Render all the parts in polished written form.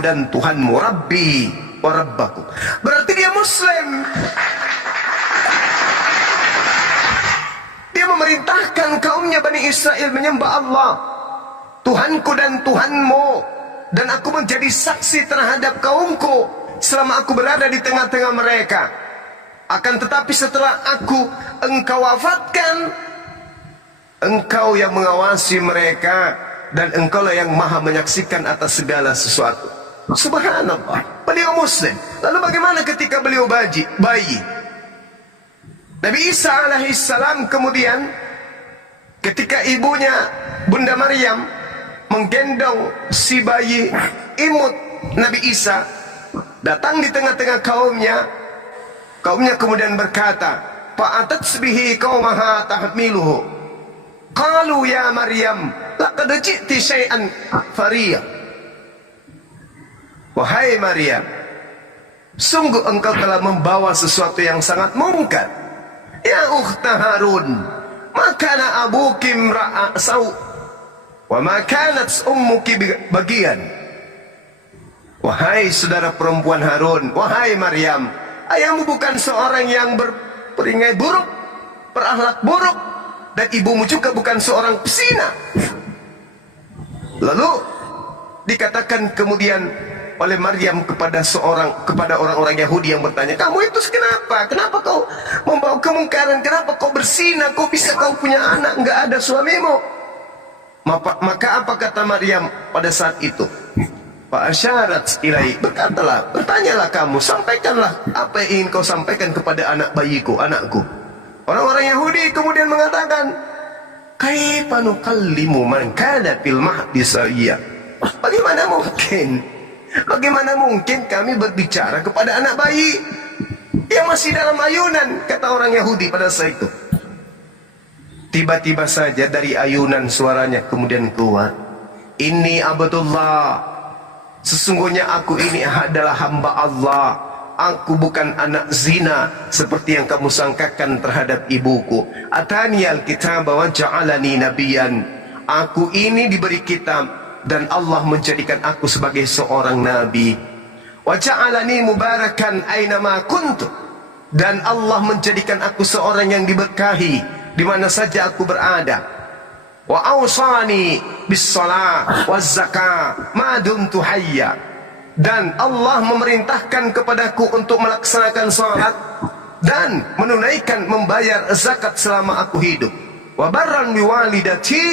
dan Tuhanmu, Rabbi wa Rabbakum. Berarti dia Muslim. Dia memerintahkan kaumnya Bani Israel menyembah Allah, Tuhanku dan Tuhanmu, dan aku menjadi saksi terhadap kaumku selama aku berada di tengah-tengah mereka. Akan tetapi setelah engkau wafatkan, engkau yang mengawasi mereka, dan engkaulah yang maha menyaksikan atas segala sesuatu. Subhanallah, beliau Muslim. Lalu bagaimana ketika beliau bayi? Nabi Isa alaihissalam kemudian ketika ibunya Bunda Maryam menggendong si bayi imut Nabi Isa, datang di tengah-tengah kaumnya kemudian berkata, fa'atatsbihi qaumaha tahmiluhu qalu ya Maryam laqad ji'ti syai'an fariya. Wahai Maryam, sungguh engkau telah membawa sesuatu yang sangat mungkar. Ya ukhta Harun, ma kana abuki imra'a saw wa ma kanat ummuki bagian. Wahai saudara perempuan Harun, wahai Maryam, ayahmu bukan seorang yang berperingai buruk, berakhlak buruk, dan ibumu juga bukan seorang pesina. Lalu dikatakan kemudian oleh Maryam kepada orang-orang Yahudi yang bertanya, kamu itu kenapa? Kenapa kau membawa kemungkaran? Kenapa kau berzina? Kau bisa kau punya anak, enggak ada suamimu? Maka apa kata Maryam pada saat itu? Fa'asyarat ilai, bertanyalah kamu, sampaikanlah apa yang ingin kau sampaikan kepada anak bayiku, anakku. Orang-orang Yahudi kemudian mengatakan, kaifa nukallimu man kana fil mahdi sawiya? Bagaimana mungkin kami berbicara kepada anak bayi yang masih dalam ayunan, kata orang Yahudi pada saat itu. Tiba-tiba saja dari ayunan suaranya kemudian keluar, Inni abdullah, sesungguhnya aku ini adalah hamba Allah. Aku bukan anak zina seperti yang kamu sangkakan terhadap ibuku. Atani al-kitab wa ja'alani nabiyan. Aku ini diberi kitab dan Allah menjadikan aku sebagai seorang nabi. Wa ja'alani mubarakan ainama kuntu. Dan Allah menjadikan aku seorang yang diberkahi di mana saja aku berada. Wa awsani bis shalah waz zakah ma dumtu hayya. Dan Allah memerintahkan kepadaku untuk melaksanakan salat dan menunaikan membayar zakat selama aku hidup. Wa barran biwalidati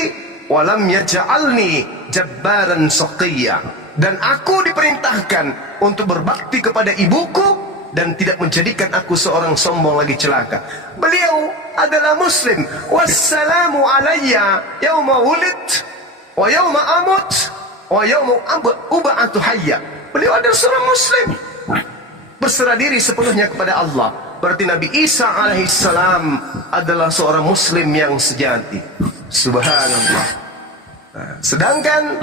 wa lam yaj'alni jabbaran shaqiyya. Dan aku diperintahkan untuk berbakti kepada ibuku dan tidak menjadikan aku seorang sombong lagi celaka. Beliau adalah Muslim. Wassalamu alayya yauma wulid wa yauma amut wa yauma ub'atu hayya. Beliau adalah seorang Muslim, berserah diri sepenuhnya kepada Allah. Berarti Nabi Isa alaihissalam adalah seorang Muslim yang sejati. Subhanallah. Sedangkan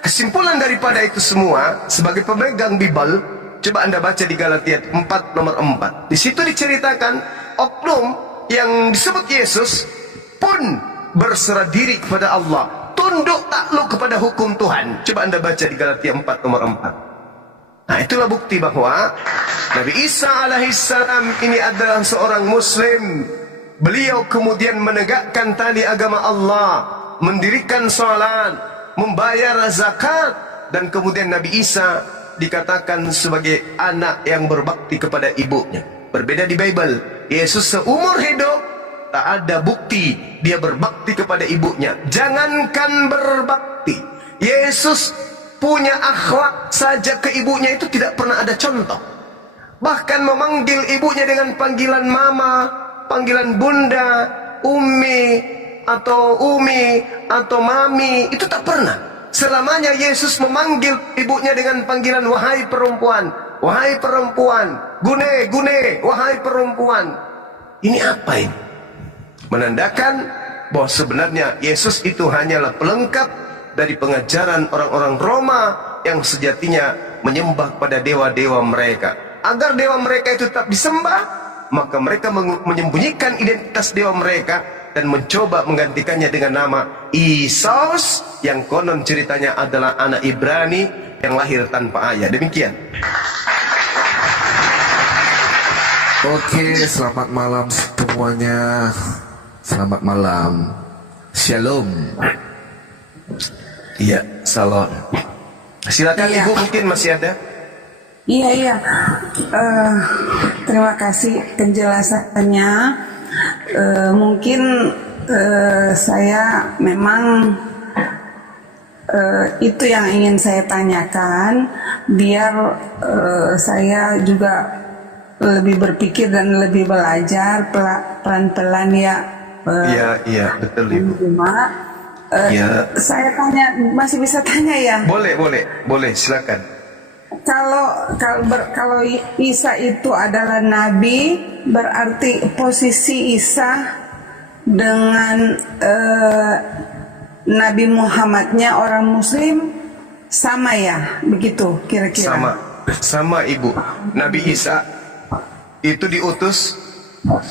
kesimpulan daripada itu semua, sebagai pemegang Bible, coba anda baca di Galatia 4 nomor 4. Di situ diceritakan oknum yang disebut Yesus pun berserah diri kepada Allah, tunduk takluk kepada hukum Tuhan. Coba anda baca di Galatia 4 nomor 4. Nah, itulah bukti bahwa Nabi Isa alaihissalam ini adalah seorang Muslim. Beliau kemudian menegakkan tali agama Allah, mendirikan salat, membayar zakat, dan kemudian Nabi Isa dikatakan sebagai anak yang berbakti kepada ibunya. Berbeda di Bible, Yesus seumur hidup tak ada bukti dia berbakti kepada ibunya. Jangankan berbakti, Yesus punya akhlak saja ke ibunya itu tidak pernah ada contoh. Bahkan memanggil ibunya dengan panggilan mama, panggilan bunda, umi, atau mami, itu tak pernah. Selamanya Yesus memanggil ibunya dengan panggilan wahai perempuan, wahai perempuan, gune, wahai perempuan. Ini apa ini? Menandakan bahwa sebenarnya Yesus itu hanyalah pelengkap dari pengajaran orang-orang Roma yang sejatinya menyembah pada dewa-dewa mereka. Agar dewa mereka itu tetap disembah, maka mereka menyembunyikan identitas dewa mereka dan mencoba menggantikannya dengan nama Isos, yang konon ceritanya adalah anak Ibrani yang lahir tanpa ayah. Demikian. Oke, selamat malam semuanya. Selamat malam. Shalom. Iya, salam. Silakan Iya. Ibu, mungkin masih ada. Iya. Terima kasih penjelasannya. Mungkin saya memang itu yang ingin saya tanyakan, biar saya juga lebih berpikir dan lebih belajar pelan-pelan ya. Iya, betul Ibu. Ya. Saya tanya, masih bisa tanya ya? Boleh, silakan. Kalau Isa itu adalah nabi, berarti posisi Isa dengan Nabi Muhammadnya orang Muslim sama ya, begitu kira-kira? Sama Ibu. Nabi Isa itu diutus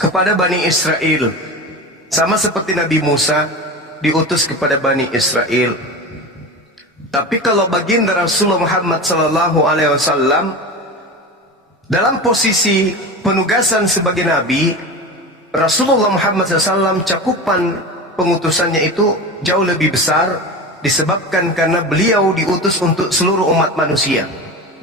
kepada Bani Israel, sama seperti Nabi Musa diutus kepada Bani Israel. Tapi kalau baginda Rasulullah Muhammad SAW dalam posisi penugasan sebagai Nabi, Rasulullah Muhammad SAW cakupan pengutusannya itu jauh lebih besar, disebabkan karena beliau diutus untuk seluruh umat manusia,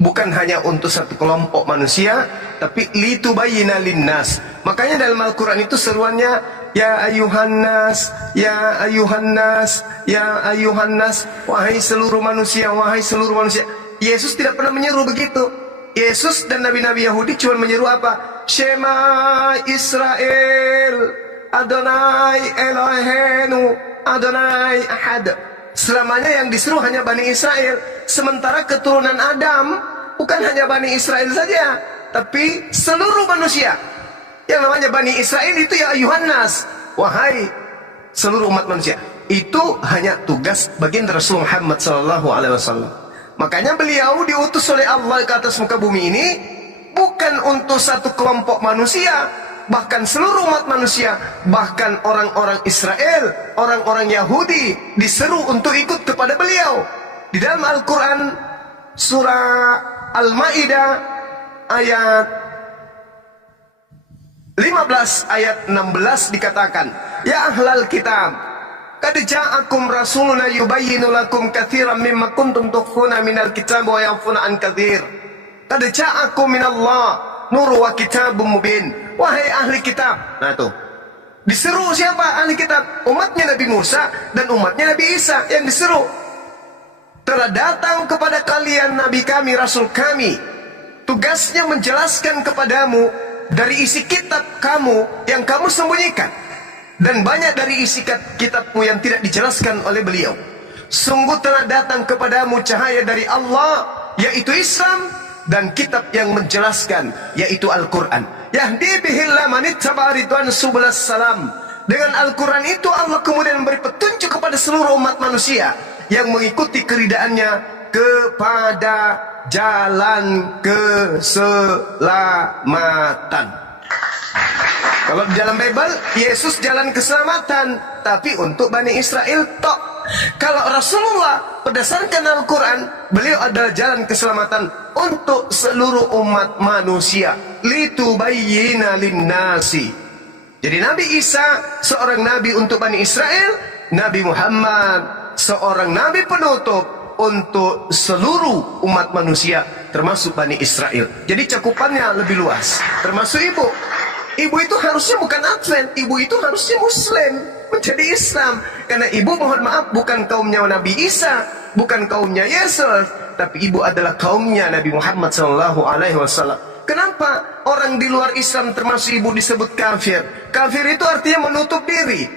bukan hanya untuk satu kelompok manusia, tapi litubayyina linnas. Makanya dalam Al-Quran itu seruannya ya ayuhan nas, ya ayuhan nas, ya ayuhan nas, wahai seluruh manusia, wahai seluruh manusia. Yesus tidak pernah menyeru begitu. Yesus dan nabi-nabi Yahudi cuma menyeru apa? Shema Israel, Adonai Elohenu, Adonai Ahad. Selamanya yang disuruh hanya Bani Israel. Sementara keturunan Adam bukan hanya Bani Israel saja, tapi seluruh manusia. Yang namanya Bani Israel itu ya ayuhan nas, wahai seluruh umat manusia. Itu hanya tugas baginda Rasul Muhammad SAW. Makanya beliau diutus oleh Allah ke atas muka bumi ini bukan untuk satu kelompok manusia, bahkan seluruh umat manusia, bahkan orang-orang Israel, orang-orang Yahudi diseru untuk ikut kepada beliau. Di dalam Al-Quran surah Al-Ma'idah ayat 15 ayat 16 dikatakan, ya ahlal kitab, qad ja'akum rasuluna yubayyinu lakum katsiran mimma kuntum tukhfuna minal kitab wa ya'funa an katsir. Qad ja'akum minallah nur wa kitabun mubin. Wahai ahli kitab. Nah tuh, diseru siapa ahli kitab? Umatnya Nabi Musa dan umatnya Nabi Isa yang diseru. Telah datang kepada kalian Nabi kami, Rasul kami, tugasnya menjelaskan kepadamu dari isi kitab kamu yang kamu sembunyikan, dan banyak dari isi kitabmu yang tidak dijelaskan oleh beliau. Sungguh telah datang kepadamu cahaya dari Allah, yaitu Islam, dan kitab yang menjelaskan, yaitu Al-Quran. Yahdi bihillah manittaba ridwan subulas salam. Dengan Al-Quran itu Allah kemudian memberi petunjuk kepada seluruh umat manusia yang mengikuti keridaannya kepada jalan keselamatan. Kalau di dalam Bible, Yesus jalan keselamatan, tapi untuk Bani Israel tok. Kalau Rasulullah berdasarkan Al-Quran, beliau adalah jalan keselamatan untuk seluruh umat manusia. Litubayyina linnasi. Jadi Nabi Isa seorang nabi untuk Bani Israel, Nabi Muhammad seorang nabi penutup untuk seluruh umat manusia, termasuk Bani Israel. Jadi cakupannya lebih luas, termasuk ibu. Ibu itu harusnya bukan Advent, ibu itu harusnya Muslim, menjadi Islam. Karena ibu, mohon maaf, bukan kaumnya Nabi Isa, bukan kaumnya Yesus, tapi ibu adalah kaumnya Nabi Muhammad SAW. Kenapa orang di luar Islam termasuk ibu disebut kafir? Kafir itu artinya menutup diri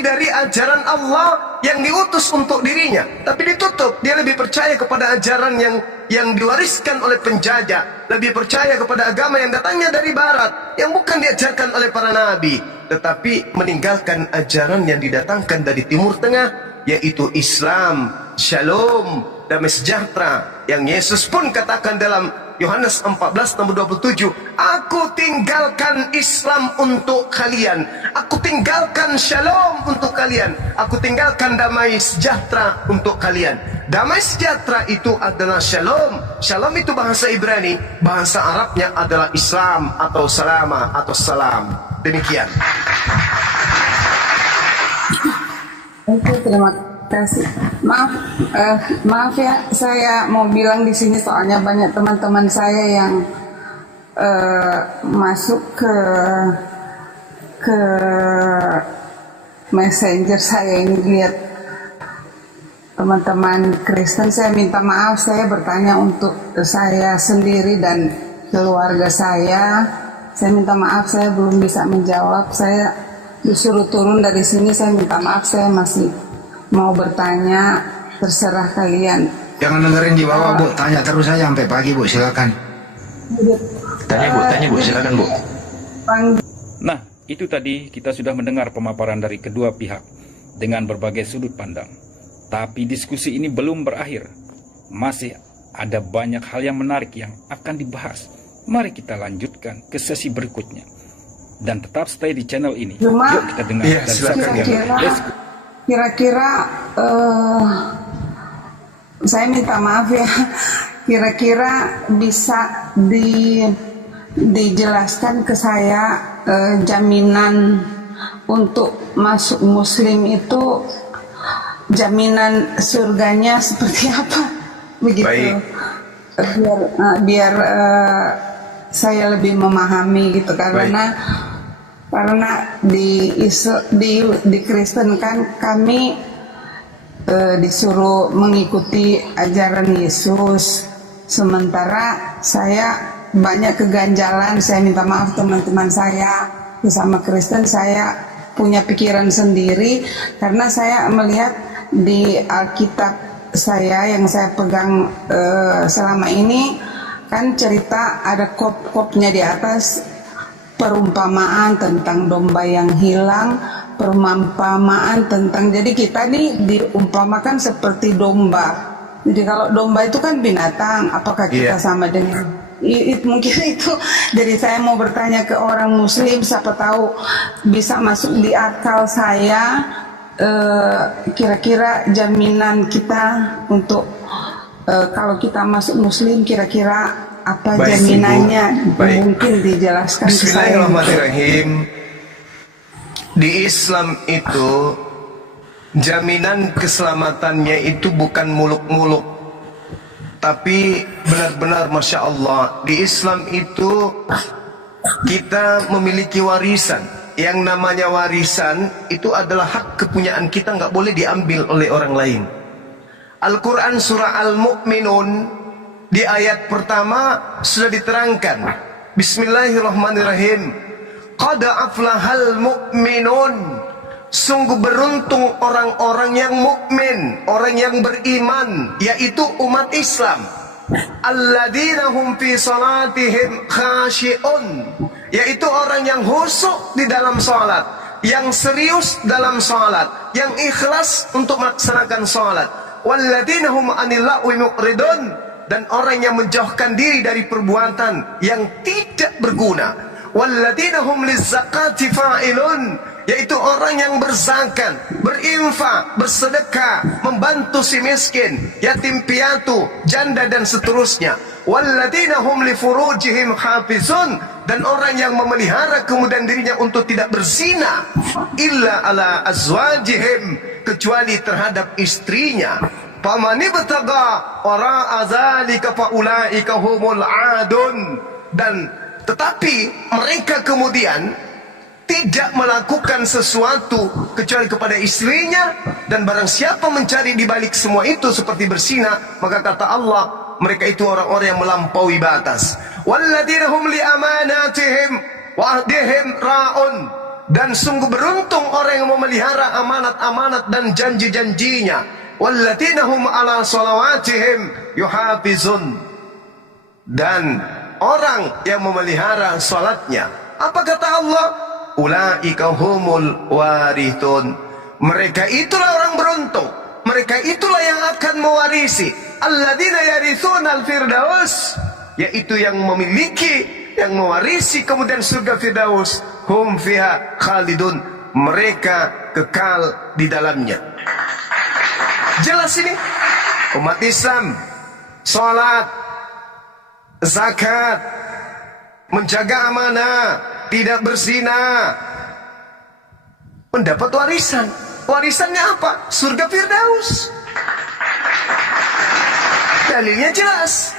dari ajaran Allah yang diutus untuk dirinya, tapi ditutup. Dia lebih percaya kepada ajaran yang diwariskan oleh penjajah, lebih percaya kepada agama yang datangnya dari barat, yang bukan diajarkan oleh para nabi, tetapi meninggalkan ajaran yang didatangkan dari Timur Tengah, yaitu Islam, Shalom, damai sejahtera, yang Yesus pun katakan dalam Yohanes 14 nomor 27, aku tinggalkan Islam untuk kalian, aku tinggalkan Shalom untuk kalian, aku tinggalkan damai sejahtera untuk kalian. Damai sejahtera itu adalah shalom. Shalom itu bahasa Ibrani, bahasa Arabnya adalah Islam atau salama atau salam. Demikian. Oke, terima kasih. Maaf ya, saya mau bilang di sini soalnya banyak teman-teman saya yang masuk ke messenger saya ini lihat teman-teman Kristen. Saya minta maaf, saya bertanya untuk saya sendiri dan keluarga saya. Saya minta maaf, saya belum bisa menjawab. Saya disuruh turun dari sini, saya minta maaf, saya masih mau bertanya, terserah kalian. Jangan dengerin di bawah, Bu. Tanya terus saja sampai pagi, Bu. Silakan. Tanya Bu, silakan Bu. Nah, itu tadi kita sudah mendengar pemaparan dari kedua pihak dengan berbagai sudut pandang. Tapi diskusi ini belum berakhir. Masih ada banyak hal yang menarik yang akan dibahas. Mari kita lanjutkan ke sesi berikutnya. Dan tetap stay di channel ini. Cuma, yuk kita dengar dan saksikan. Kira-kira saya minta maaf ya. Kira-kira bisa dijelaskan ke saya jaminan untuk masuk Muslim itu, jaminan surganya seperti apa, begitu. Baik. Biar saya lebih memahami gitu, karena di Kristen kan kami disuruh mengikuti ajaran Yesus, sementara saya banyak keganjalan. Saya minta maaf teman-teman saya bersama Kristen, saya punya pikiran sendiri karena saya melihat di Alkitab saya yang saya pegang selama ini kan cerita ada kop-kopnya di atas, perumpamaan tentang domba yang hilang, perumpamaan tentang, jadi kita nih diumpamakan seperti domba. Jadi kalau domba itu kan binatang, apakah kita sama dengan mungkin itu. Jadi saya mau bertanya ke orang Muslim, siapa tahu bisa masuk di akal saya. Kira-kira jaminan kita untuk kalau kita masuk Muslim, kira-kira apa jaminannya? Mungkin dijelaskan ke saya. Bismillahirrahmanirrahim. Di Islam itu jaminan keselamatannya itu bukan muluk-muluk, tapi benar-benar Masya Allah. Di Islam itu kita memiliki warisan. Yang namanya warisan itu adalah hak kepunyaan kita, nggak boleh diambil oleh orang lain. Al-Quran surah Al-Mu'minun di ayat pertama sudah diterangkan. Bismillahirrahmanirrahim. Qad aflahal mu'minun. Sungguh beruntung orang-orang yang mukmin, orang yang beriman, yaitu umat Islam. Alladzina hum fi salatihim khashi'un, yaitu orang yang khusyuk di dalam salat, yang serius dalam salat, yang ikhlas untuk melaksanakan salat. Walladzina hum 'anil lagwi mu'ridun, dan orang yang menjauhkan diri dari perbuatan yang tidak berguna. Walladzina hum lizzakati fa'ilun, yaitu orang yang berzakat, berinfak, bersedekah, membantu si miskin, yatim piatu, janda dan seterusnya. Walladzina hum li furujihim hafizun, dan orang yang memelihara kemudian dirinya untuk tidak berzina, illa ala azwajihim, kecuali terhadap istrinya. Faman ibtaga wara'a dzalika faulaika humul adun, dan tetapi mereka kemudian tidak melakukan sesuatu kecuali kepada istrinya, dan barang siapa mencari di balik semua itu seperti berzina, maka kata Allah, mereka itu orang-orang yang melampaui batas. Walladzina hum li amanatihim wa ahdihim ra'un, dan sungguh beruntung orang yang memelihara amanat-amanat dan janji-janjinya. Walladzina hum ala salawatihim yuhafizun, dan orang yang memelihara salatnya. Apa kata Allah? Ulaika humul warithun, mereka itulah orang beruntung, mereka itulah yang akan mewarisi. Alladzina yarithuna al-firdaus, yaitu yang memiliki, yang mewarisi kemudian surga firdaus. Hum fiha khalidun, mereka kekal di dalamnya. Jelas ini? Umat Islam salat, zakat, menjaga amanah, tidak berzina, mendapat warisan. Warisannya apa? Surga Firdaus. Dalilnya jelas.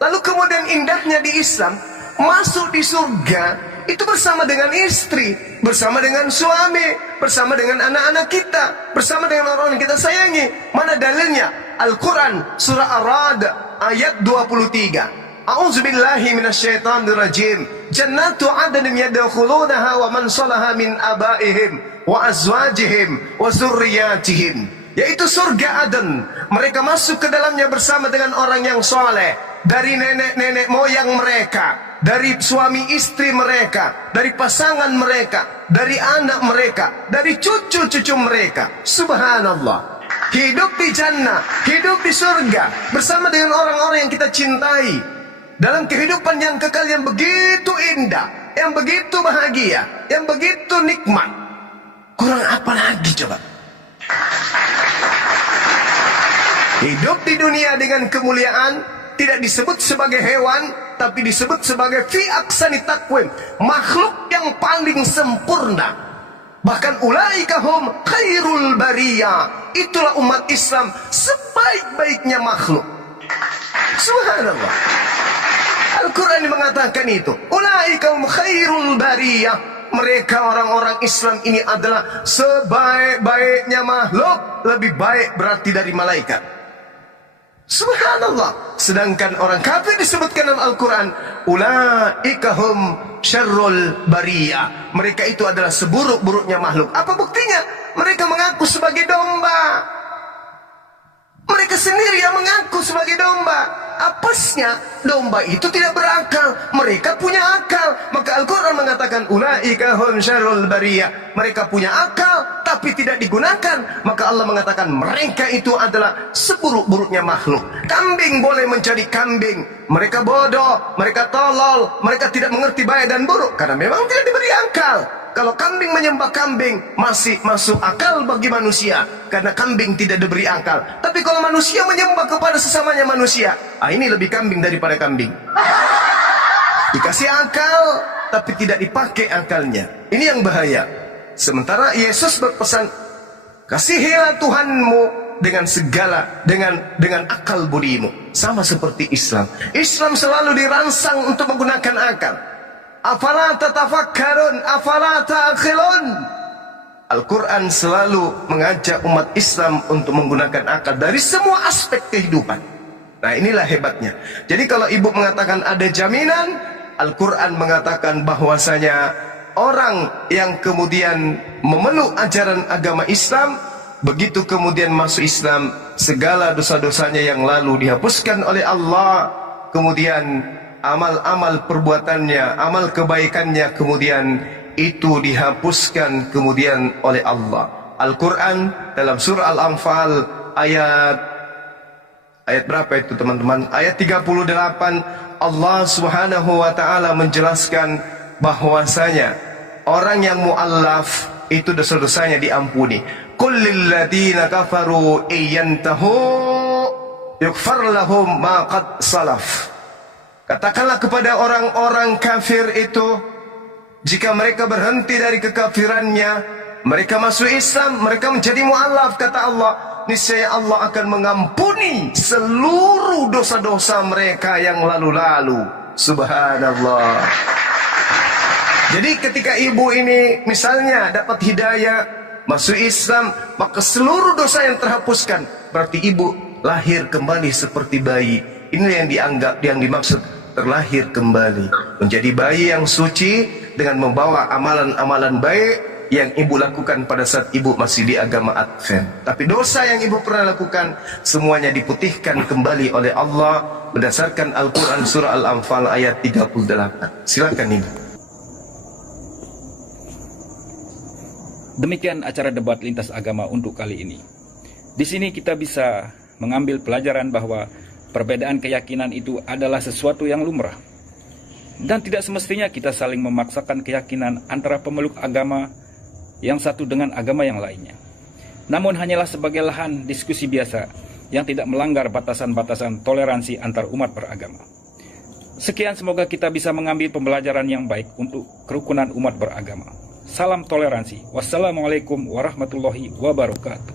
Lalu kemudian indahnya di Islam, masuk di surga itu bersama dengan istri, bersama dengan suami, bersama dengan anak-anak kita, bersama dengan orang yang kita sayangi. Mana dalilnya? Al-Quran surah Ar-Ra'd ayat 23. A'udzubillahi minasyaitonir rajim. Jannatu 'adnin yadkhulunaha wa man salaha min abaihim wa azwajihim wa dzurriyyatihim. Yaitu surga Aden. Mereka masuk ke dalamnya bersama dengan orang yang soleh, dari nenek-nenek moyang mereka, dari suami istri mereka, dari pasangan mereka, dari anak mereka, dari cucu-cucu mereka. Subhanallah. Hidup di jannah, hidup di surga bersama dengan orang-orang yang kita cintai, dalam kehidupan yang kekal yang begitu indah, yang begitu bahagia, yang begitu nikmat. Kurang apa lagi coba? Hidup di dunia dengan kemuliaan tidak disebut sebagai hewan, tapi disebut sebagai fi aksani takwim, makhluk yang paling sempurna. Bahkan ulaika hum khairul bariyah. Itulah umat Islam, sebaik-baiknya makhluk. Subhanallah. Al-Quran mengatakan itu. Ulaika hum khairul bariyah. Mereka orang-orang Islam ini adalah sebaik-baiknya makhluk. Lebih baik berarti dari malaikat. Subhanallah. Sedangkan orang kafir disebutkan dalam Al-Quran, ulaika hum syarrul bariyah. Mereka itu adalah seburuk-buruknya makhluk. Apa buktinya? Mereka mengaku sebagai domba. Mereka sendiri yang mengaku sebagai domba. Apesnya, domba itu tidak berakal. Mereka punya akal. Maka Al-Quran mengatakan, ulaika hum syarrul bariyah. Mereka punya akal, tapi tidak digunakan. Maka Allah mengatakan, mereka itu adalah seburuk-buruknya makhluk. Kambing boleh menjadi kambing. Mereka bodoh, mereka tolol, mereka tidak mengerti baik dan buruk, karena memang tidak diberi akal. Kalau kambing menyembah kambing, masih masuk akal bagi manusia, karena kambing tidak diberi akal. Tapi kalau manusia menyembah kepada sesamanya manusia, ini lebih kambing daripada kambing. Dikasih akal, tapi tidak dipakai akalnya. Ini yang bahaya. Sementara Yesus berpesan, kasihilah Tuhanmu dengan segala, dengan akal budimu. Sama seperti Islam. Islam selalu dirangsang untuk menggunakan akal. Afala tatafakkarun, afala ta'qilun. Al-Quran selalu mengajak umat Islam untuk menggunakan akal dari semua aspek kehidupan. Nah, inilah hebatnya. Jadi kalau ibu mengatakan ada jaminan, Al-Quran mengatakan bahwasanya orang yang kemudian memeluk ajaran agama Islam, begitu kemudian masuk Islam, segala dosa-dosanya yang lalu dihapuskan oleh Allah. Kemudian amal-amal perbuatannya, amal kebaikannya kemudian itu dihapuskan kemudian oleh Allah. Al-Quran dalam surah Al-Anfal ayat berapa itu teman-teman? Ayat 38, Allah subhanahu wa ta'ala menjelaskan bahwasanya orang yang mu'allaf itu dosa-dosanya diampuni. Qul lilladzina kafaru iyantahu yughfar lahum ma qad salaf. Katakanlah kepada orang-orang kafir itu, jika mereka berhenti dari kekafirannya, mereka masuk Islam, mereka menjadi mu'allaf, kata Allah, niscaya Allah akan mengampuni seluruh dosa-dosa mereka yang lalu-lalu. Subhanallah. Jadi ketika ibu ini misalnya dapat hidayah, masuk Islam, maka seluruh dosa yang terhapuskan. Berarti ibu lahir kembali seperti bayi. Ini yang dianggap, yang dimaksud terlahir kembali, menjadi bayi yang suci dengan membawa amalan-amalan baik yang ibu lakukan pada saat ibu masih di agama Advent. Tapi dosa yang ibu pernah lakukan semuanya diputihkan kembali oleh Allah berdasarkan Al-Quran surah Al-Anfal ayat 38. Silakan ibu. Demikian acara debat lintas agama untuk kali ini. Di sini kita bisa mengambil pelajaran bahwa perbedaan keyakinan itu adalah sesuatu yang lumrah. Dan tidak semestinya kita saling memaksakan keyakinan antara pemeluk agama yang satu dengan agama yang lainnya. Namun hanyalah sebagai lahan diskusi biasa yang tidak melanggar batasan-batasan toleransi antar umat beragama. Sekian, semoga kita bisa mengambil pembelajaran yang baik untuk kerukunan umat beragama. Salam toleransi. Wassalamualaikum warahmatullahi wabarakatuh.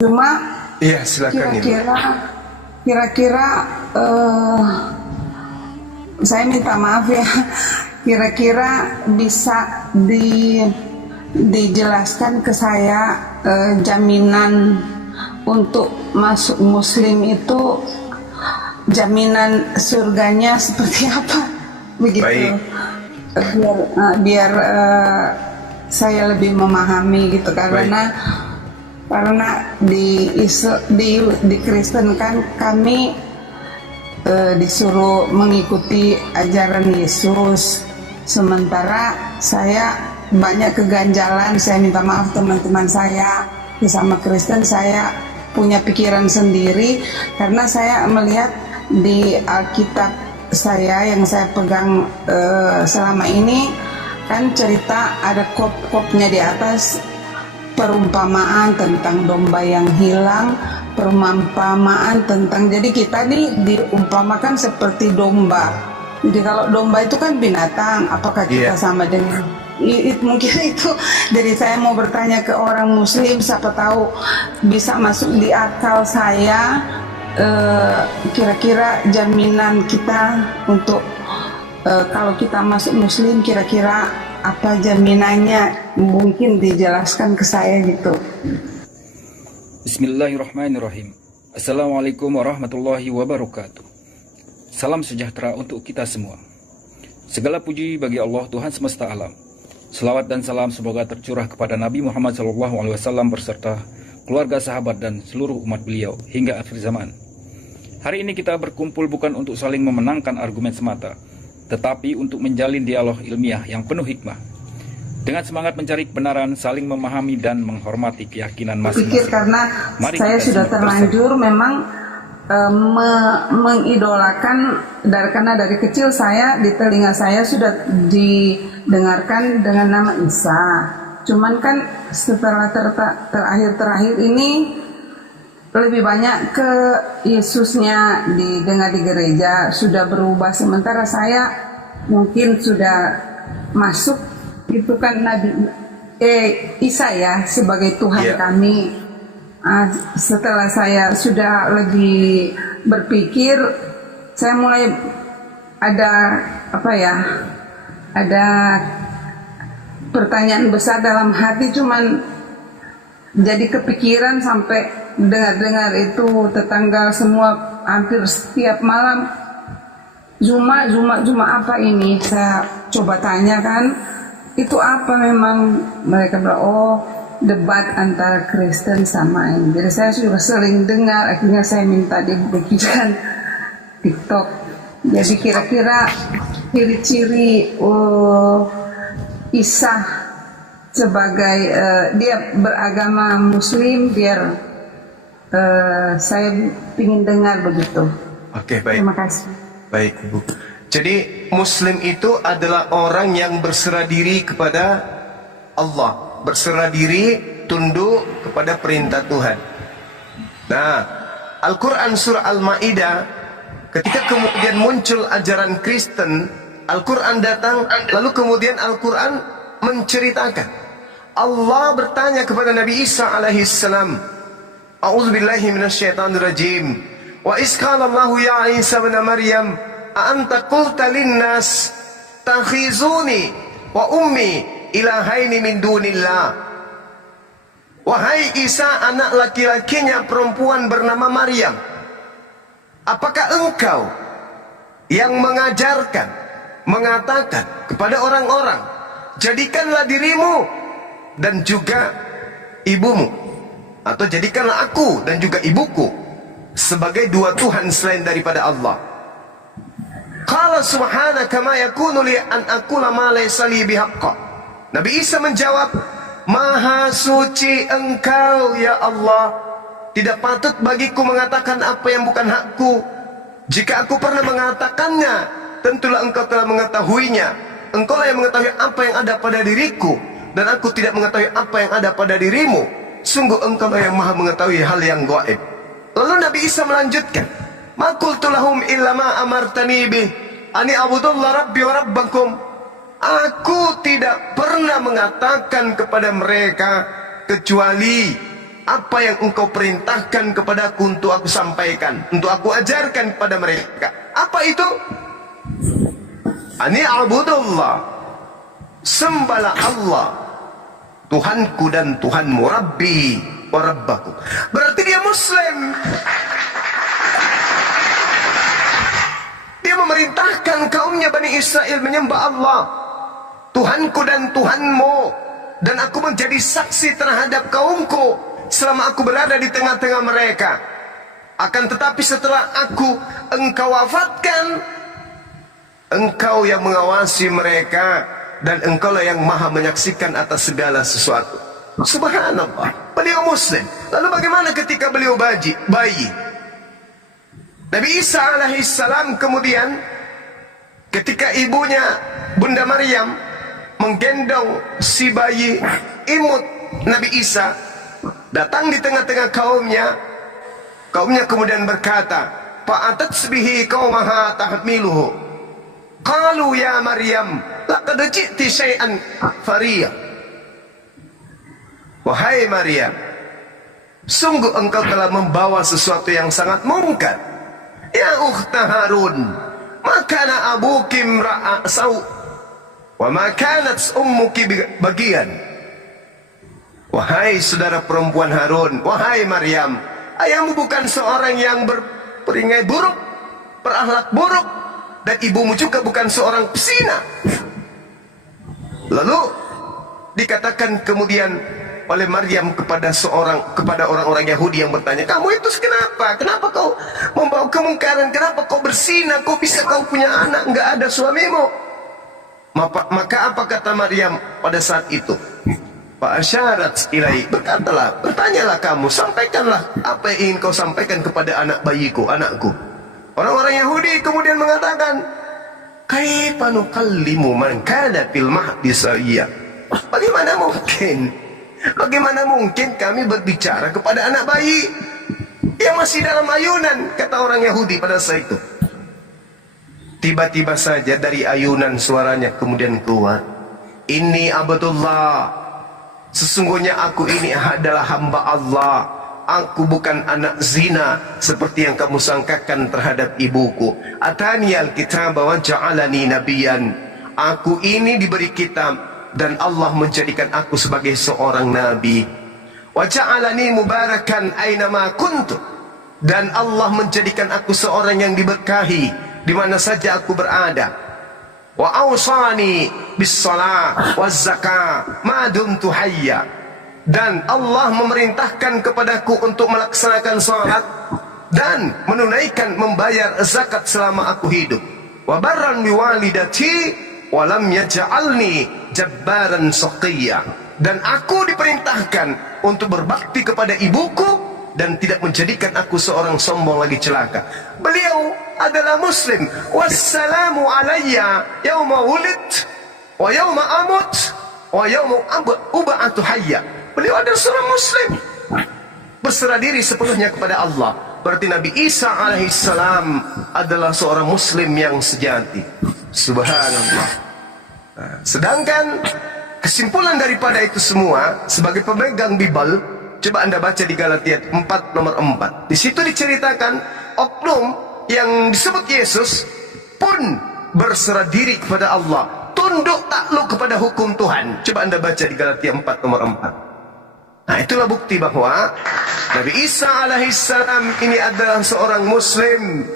Cuma Iya, silakan Ibu. kira-kira saya minta maaf ya, kira-kira bisa dijelaskan ke saya jaminan untuk masuk Muslim itu, jaminan surganya seperti apa, begitu. Baik. Biar saya lebih memahami gitu, karena di Kristen kan kami disuruh mengikuti ajaran Yesus, sementara saya banyak keganjalan. Saya minta maaf teman-teman saya, sama Kristen saya punya pikiran sendiri, karena saya melihat di Alkitab saya yang saya pegang selama ini kan cerita, ada kop-kopnya di atas, perumpamaan tentang domba yang hilang, perumpamaan tentang, jadi kita diumpamakan seperti domba. Jadi kalau domba itu kan binatang, apakah kita sama dengan mungkin itu. Jadi saya mau bertanya ke orang Muslim, siapa tahu bisa masuk di akal saya, kira-kira jaminan kita untuk kalau kita masuk Muslim, kira-kira apa jaminannya, mungkin dijelaskan ke saya gitu. Bismillahirrahmanirrahim. Assalamualaikum warahmatullahi wabarakatuh. Salam sejahtera untuk kita semua. Segala puji bagi Allah, Tuhan semesta alam. Selawat dan salam semoga tercurah kepada Nabi Muhammad SAW berserta keluarga, sahabat, dan seluruh umat beliau hingga akhir zaman. Hari ini kita berkumpul bukan untuk saling memenangkan argumen semata, tetapi untuk menjalin dialog ilmiah yang penuh hikmah. Dengan semangat mencari kebenaran, saling memahami dan menghormati keyakinan masing-masing. Karena saya sudah terlanjur memang mengidolakan, karena dari kecil saya di telinga saya sudah didengarkan dengan nama Isa. Cuman kan setelah terakhir ini lebih banyak ke Yesusnya didengar di gereja, sudah berubah. Sementara saya mungkin sudah masuk itu kan Isa ya sebagai Tuhan kami. Setelah saya sudah lebih berpikir, saya mulai ada ada pertanyaan besar dalam hati, cuman jadi kepikiran sampai dengar itu tetangga semua hampir setiap malam Zuma apa ini, saya coba tanya kan, itu apa, memang mereka bilang oh debat antara Kristen sama ini. Jadi saya sudah sering dengar, akhirnya saya minta dibikinkan TikTok. Jadi kira-kira ciri-ciri Isa sebagai dia beragama Muslim, biar saya ingin dengar begitu. Oke, baik. Terima kasih. Baik, Bu. Jadi Muslim itu adalah orang yang berserah diri kepada Allah, berserah diri, tunduk kepada perintah Tuhan. Nah, Al-Quran surah Al-Ma'idah, ketika kemudian muncul ajaran Kristen, Al-Quran datang, lalu kemudian Al-Quran menceritakan. Allah bertanya kepada Nabi Isa alaihissalam, A'udzubillahi minasyaitonirrajim. Wa isqala Allahu ya Isa bin Maryam, a anta qulta linnas takhizuni wa ummi ilahaini min dunillah. Wahai Isa, anak laki-lakinya perempuan bernama Maryam, apakah engkau yang mengajarkan, mengatakan kepada orang-orang, jadikanlah dirimu dan juga ibumu, atau jadikanlah aku dan juga ibuku sebagai dua Tuhan selain daripada Allah. Qala subhanaka ma yakunu li an aqula ma laysa li bihaqqa. Nabi Isa menjawab, Maha suci engkau ya Allah, tidak patut bagiku mengatakan apa yang bukan hakku. Jika aku pernah mengatakannya, tentulah engkau telah mengetahuinya. Engkau lah yang mengetahui apa yang ada pada diriku, dan aku tidak mengetahui apa yang ada pada dirimu. Sungguh engkau lah yang maha mengetahui hal yang gaib. Nabi Isa melanjutkan, "Ma qultu lahum illa ma amartani bih, ani abudullah rabbi wa rabbakum." Aku tidak pernah mengatakan kepada mereka kecuali apa yang engkau perintahkan kepadaku untuk aku sampaikan, untuk aku ajarkan kepada mereka. Apa itu? Ani abudullah, sembahlah Allah, Tuhanku dan Tuhanmu, Rabbi wa Rabbakum. Berarti dia Muslim. Dia memerintahkan kaumnya Bani Israel menyembah Allah, Tuhanku dan Tuhanmu, dan aku menjadi saksi terhadap kaumku selama aku berada di tengah-tengah mereka. Akan tetapi setelah engkau wafatkan, engkau yang mengawasi mereka, dan engkaulah yang maha menyaksikan atas segala sesuatu. Subhanallah, beliau Muslim. Lalu bagaimana ketika beliau bayi? Nabi Isa alaihissalam kemudian ketika ibunya Bunda Maryam menggendong si bayi imut Nabi Isa, datang di tengah-tengah kaumnya. Kaumnya kemudian berkata, "Fa'atatsbihi qaumaha tahmiluhu. Qalu ya Maryam, laqad ji'ti syai'an fariya." Wahai Maryam, sungguh engkau telah membawa sesuatu yang sangat mungkar. Ya ukhta Harun, makana abuki imra'a saw, wa ma kanat ummuki bagian. Wahai saudara perempuan Harun, wahai Maryam, ayahmu bukan seorang yang berperingai buruk, berakhlak buruk, dan ibumu juga bukan seorang pesina. Lalu dikatakan kemudian oleh Maryam kepada orang-orang Yahudi yang bertanya, "Kamu itu kenapa? Kenapa kau membawa kemungkaran? Kenapa kau berzina? Kau bisa kau punya anak enggak ada suamimu?" Maka apa kata Maryam pada saat itu? Fa'asyarat ilai, bertanyalah kamu, sampaikanlah apa yang ingin kau sampaikan kepada anak bayiku, anakku. Orang-orang Yahudi kemudian mengatakan, "Kaifa nukallimu man kana fil mahdi sawiyya?" Bagaimana mungkin kami berbicara kepada anak bayi yang masih dalam ayunan, kata orang Yahudi pada saat itu. Tiba-tiba saja dari ayunan suaranya kemudian keluar, "Inni abdullah, sesungguhnya aku ini adalah hamba Allah. Aku bukan anak zina seperti yang kamu sangkakan terhadap ibuku. Atani alkitab wa ja'alani nabiyan." Aku ini diberi kitab dan Allah menjadikan aku sebagai seorang nabi. Wa ja'alani mubarakan ainama kuntu, dan Allah menjadikan aku seorang yang diberkahi di mana saja aku berada. Wa awsani bis shalah waz zakah ma dumtu hayya, dan Allah memerintahkan kepadaku untuk melaksanakan salat dan menunaikan membayar zakat selama aku hidup. Wa barran bi walidati wa lam yaj'alni jabbaran shaqiyya, dan aku diperintahkan untuk berbakti kepada ibuku dan tidak menjadikan aku seorang sombong lagi celaka. Beliau adalah Muslim. Wassalamu alayya yauma wulid wa yauma amut wa yauma ub'atu hayya. Beliau adalah seorang Muslim, berserah diri sepenuhnya kepada Allah. Berarti Nabi Isa alaihissalam adalah seorang Muslim yang sejati. Subhanallah. Sedangkan kesimpulan daripada itu semua, sebagai pemegang Bible, coba Anda baca di Galatia 4 nomor 4. Di situ diceritakan oknum yang disebut Yesus pun berserah diri kepada Allah, tunduk takluk kepada hukum Tuhan. Coba Anda baca di Galatia 4 nomor 4. Nah, itulah bukti bahwa Nabi Isa alaihissalam ini adalah seorang Muslim.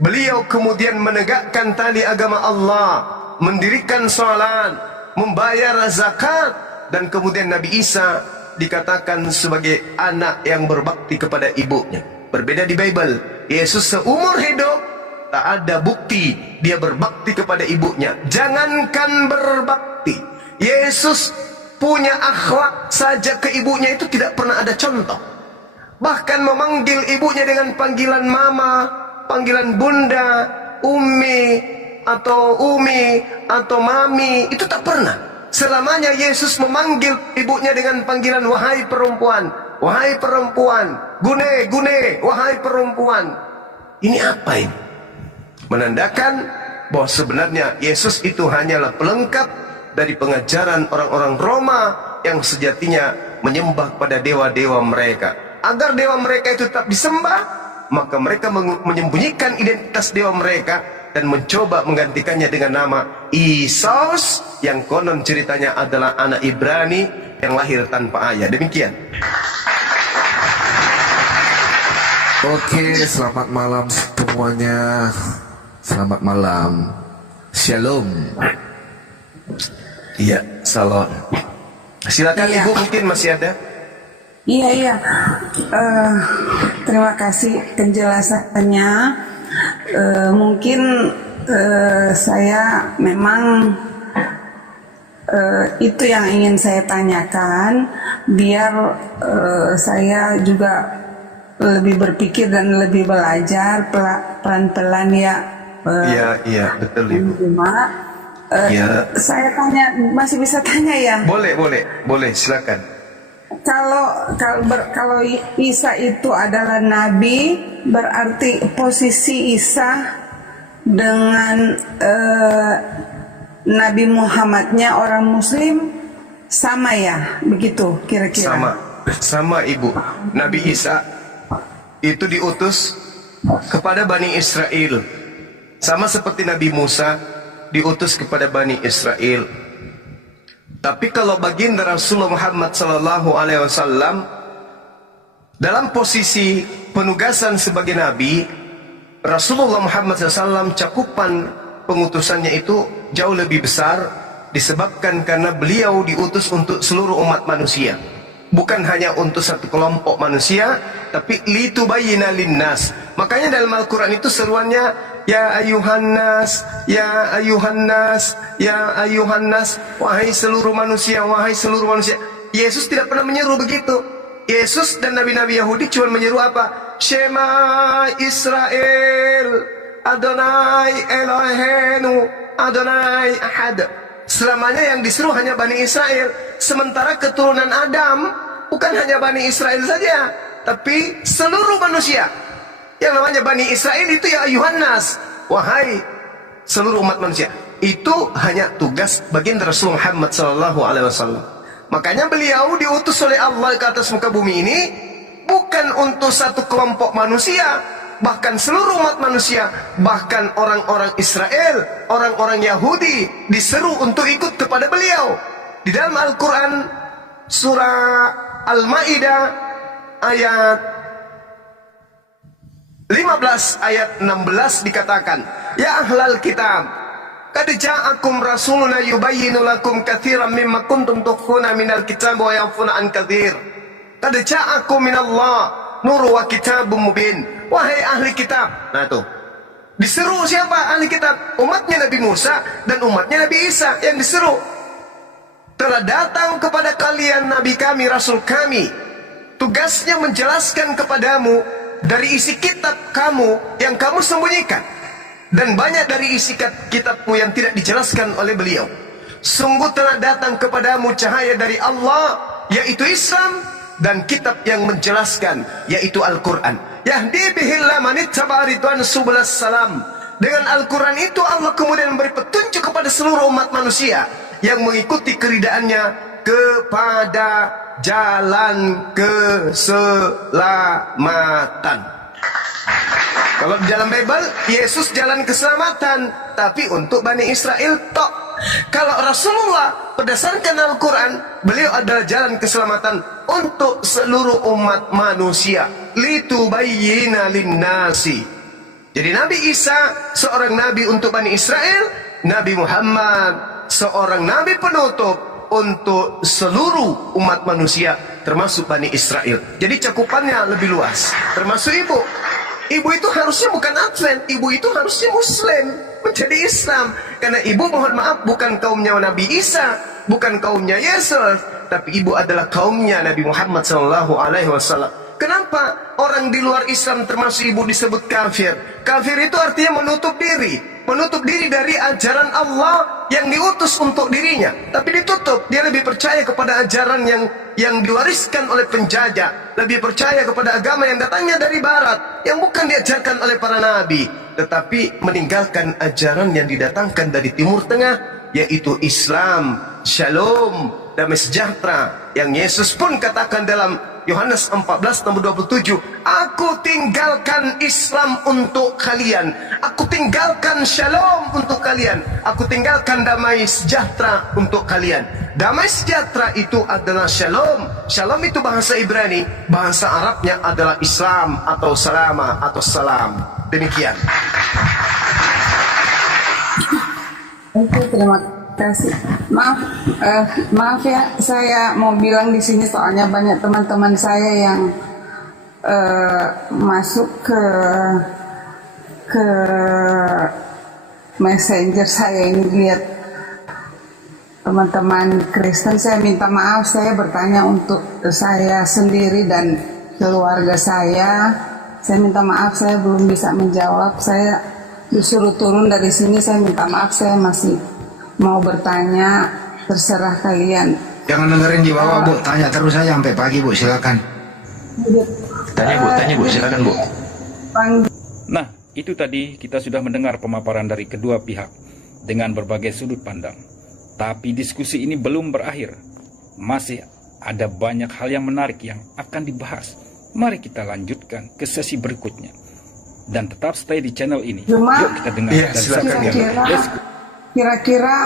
Beliau kemudian menegakkan tali agama Allah, mendirikan salat, membayar zakat, dan kemudian Nabi Isa dikatakan sebagai anak yang berbakti kepada ibunya. Berbeda di Bible, Yesus seumur hidup tak ada bukti dia berbakti kepada ibunya. Jangankan berbakti, Yesus punya akhlak saja ke ibunya itu tidak pernah ada contoh. Bahkan memanggil ibunya dengan panggilan mama, panggilan bunda, umi atau mami, itu tak pernah. Selamanya Yesus memanggil ibunya dengan panggilan wahai perempuan, wahai perempuan. Gune, gune, wahai perempuan. Ini apa ini? Menandakan bahwa sebenarnya Yesus itu hanyalah pelengkap dari pengajaran orang-orang Roma yang sejatinya menyembah pada dewa-dewa mereka. Agar dewa mereka itu tetap disembah, maka mereka menyembunyikan identitas dewa mereka dan mencoba menggantikannya dengan nama Isos, yang konon ceritanya adalah anak Ibrani yang lahir tanpa ayah. Demikian. Oke, selamat malam semuanya. Selamat malam. Shalom. Iya, salam. Silakan Iya. Ibu, mungkin masih ada. Iya. Terima kasih penjelasannya. Mungkin saya memang itu yang ingin saya tanyakan, biar saya juga lebih berpikir dan lebih belajar pelan-pelan ya. Iya, betul Ibu. Cuma Ya. saya tanya, masih bisa tanya ya? Boleh, silakan. Kalau Isa itu adalah nabi, berarti posisi Isa dengan Nabi Muhammadnya orang Muslim sama ya, begitu kira-kira? Sama Ibu. Nabi Isa itu diutus kepada Bani Israel, sama seperti Nabi Musa diutus kepada Bani Israel. Tapi kalau baginda Rasulullah Muhammad SAW dalam posisi penugasan sebagai Nabi, Rasulullah Muhammad SAW cakupan pengutusannya itu jauh lebih besar, disebabkan karena beliau diutus untuk seluruh umat manusia, bukan hanya untuk satu kelompok manusia, tapi litubayyina linnas. Makanya dalam Al-Quran itu seruannya ya ayuhan nas, ya ayuhan nas, ya ayuhan nas, wahai seluruh manusia, wahai seluruh manusia. Yesus tidak pernah menyeru begitu. Yesus dan nabi-nabi Yahudi cuma menyeru apa? Shema Israel, Adonai Elohenu, Adonai Ahad. Selamanya yang disuruh hanya Bani Israel. Sementara keturunan Adam bukan hanya Bani Israel saja, tapi seluruh manusia. Yang namanya Bani Israel itu ya ayuhan nas, wahai seluruh umat manusia. Itu hanya tugas baginda Rasul Muhammad SAW. Makanya beliau diutus oleh Allah ke atas muka bumi ini bukan untuk satu kelompok manusia, bahkan seluruh umat manusia, bahkan orang-orang Israel, orang-orang Yahudi diseru untuk ikut kepada beliau. Di dalam Al-Quran surah Al-Ma'idah ayat 15 ayat 16 dikatakan, ya ahlal kitab, qad ja'akum rasuluna yubayyinu lakum katsiran mimma kuntum tukhfuna minal kitab wa ya'funa an katsir. Qad ja'akum minallah nur wa kitabum mubin. Wahai ahli kitab. Nah tuh, diseru siapa ahli kitab? Umatnya Nabi Musa dan umatnya Nabi Isa yang diseru. Telah datang kepada kalian Nabi kami, Rasul kami. Tugasnya menjelaskan kepadamu dari isi kitab kamu yang kamu sembunyikan, dan banyak dari isi kitabmu yang tidak dijelaskan oleh beliau. Sungguh telah datang kepadamu cahaya dari Allah, yaitu Islam, dan kitab yang menjelaskan, yaitu Al-Quran. Yahdi bihillah manittaba ridwan subulas salam. Dengan Al-Quran itu Allah kemudian memberi petunjuk kepada seluruh umat manusia yang mengikuti keridaannya kepada jalan keselamatan. Kalau di dalam Bible, Yesus jalan keselamatan, tapi untuk Bani Israel tok. Kalau Rasulullah berdasarkan Al-Quran, beliau adalah jalan keselamatan untuk seluruh umat manusia. Litubayyina linnasi. Jadi Nabi Isa seorang nabi untuk Bani Israel, Nabi Muhammad seorang nabi penutup untuk seluruh umat manusia, termasuk Bani Israel. Jadi cakupannya lebih luas, termasuk ibu. Ibu itu harusnya bukan Advent, ibu itu harusnya Muslim, menjadi Islam. Karena ibu, mohon maaf, bukan kaumnya Nabi Isa, bukan kaumnya Yesus, tapi ibu adalah kaumnya Nabi Muhammad SAW. Kenapa orang di luar Islam termasuk ibu disebut kafir? Kafir itu artinya menutup diri, menutup diri dari ajaran Allah yang diutus untuk dirinya, tapi ditutup. Dia lebih percaya kepada ajaran yang diwariskan oleh penjajah, lebih percaya kepada agama yang datangnya dari barat, yang bukan diajarkan oleh para nabi, tetapi meninggalkan ajaran yang didatangkan dari Timur Tengah, yaitu Islam, Shalom, damai sejahtera, yang Yesus pun katakan dalam Yohanes 14 nomor 27, aku tinggalkan Islam untuk kalian, aku tinggalkan Shalom untuk kalian, aku tinggalkan damai sejahtera untuk kalian. Damai sejahtera itu adalah Shalom. Shalom itu bahasa Ibrani, bahasa Arabnya adalah Islam atau Salama atau Salam. Demikian. Oke, terima kasih. Maaf ya, saya mau bilang di sini soalnya banyak teman-teman saya yang masuk ke messenger saya ini, lihat teman-teman Kristen. Saya minta maaf, saya bertanya untuk saya sendiri dan keluarga saya. Saya minta maaf, saya belum bisa menjawab. Saya disuruh turun dari sini, saya minta maaf, saya masih mau bertanya, terserah kalian. Jangan dengerin di bawah, Bu. Tanya terus saja sampai pagi, Bu. Silakan. Tanya Bu, silakan Bu. Nah, itu tadi kita sudah mendengar pemaparan dari kedua pihak dengan berbagai sudut pandang. Tapi diskusi ini belum berakhir. Masih ada banyak hal yang menarik yang akan dibahas. Mari kita lanjutkan ke sesi berikutnya. Dan tetap stay di channel ini. Cuma, yuk kita dengar. Ya, dan silakan ya. Kira-kira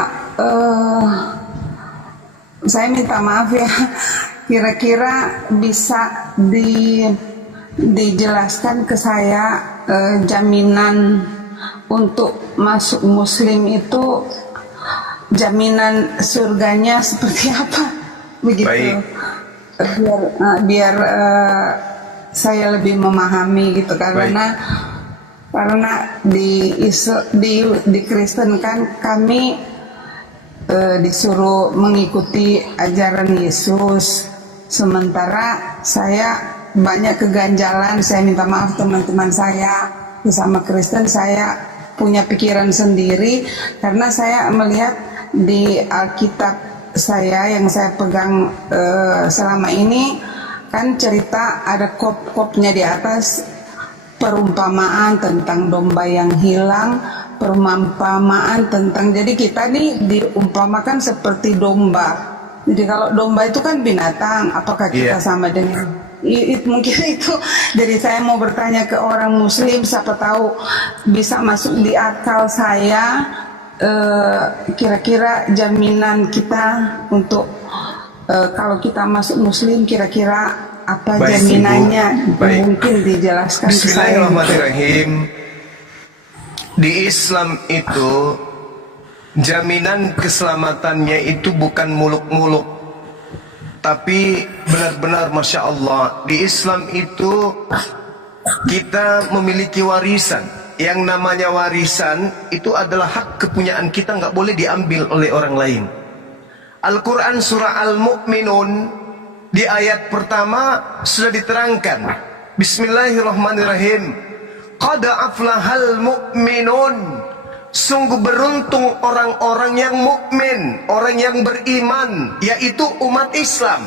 saya minta maaf ya, kira-kira bisa dijelaskan ke saya jaminan untuk masuk Muslim itu, jaminan surganya seperti apa, begitu. Baik. Biar saya lebih memahami gitu, karena di Kristen kan kami disuruh mengikuti ajaran Yesus, sementara saya banyak keganjalan. Saya minta maaf teman-teman saya, bersama Kristen saya punya pikiran sendiri, karena saya melihat di Alkitab saya yang saya pegang selama ini kan cerita, ada kop-kopnya di atas, perumpamaan tentang domba yang hilang, perumpamaan tentang, jadi kita nih diumpamakan seperti domba. Jadi kalau domba itu kan binatang, apakah kita sama dengan mungkin itu. Jadi saya mau bertanya ke orang Muslim, siapa tahu bisa masuk di akal saya, kira-kira jaminan kita untuk kalau kita masuk Muslim, kira-kira apa jaminannya? Mungkin dijelaskan ke saya. Bismillahirrahmanirrahim. Di Islam itu jaminan keselamatannya itu bukan muluk-muluk, tapi benar-benar Masya Allah, di Islam itu kita memiliki warisan. Yang namanya warisan itu adalah hak kepunyaan kita, nggak boleh diambil oleh orang lain. Al-Quran surah Al-Mu'minun di ayat pertama sudah diterangkan, Bismillahirrahmanirrahim, Qad aflahal mu'minun, sungguh beruntung orang-orang yang mukmin, orang yang beriman, yaitu umat Islam.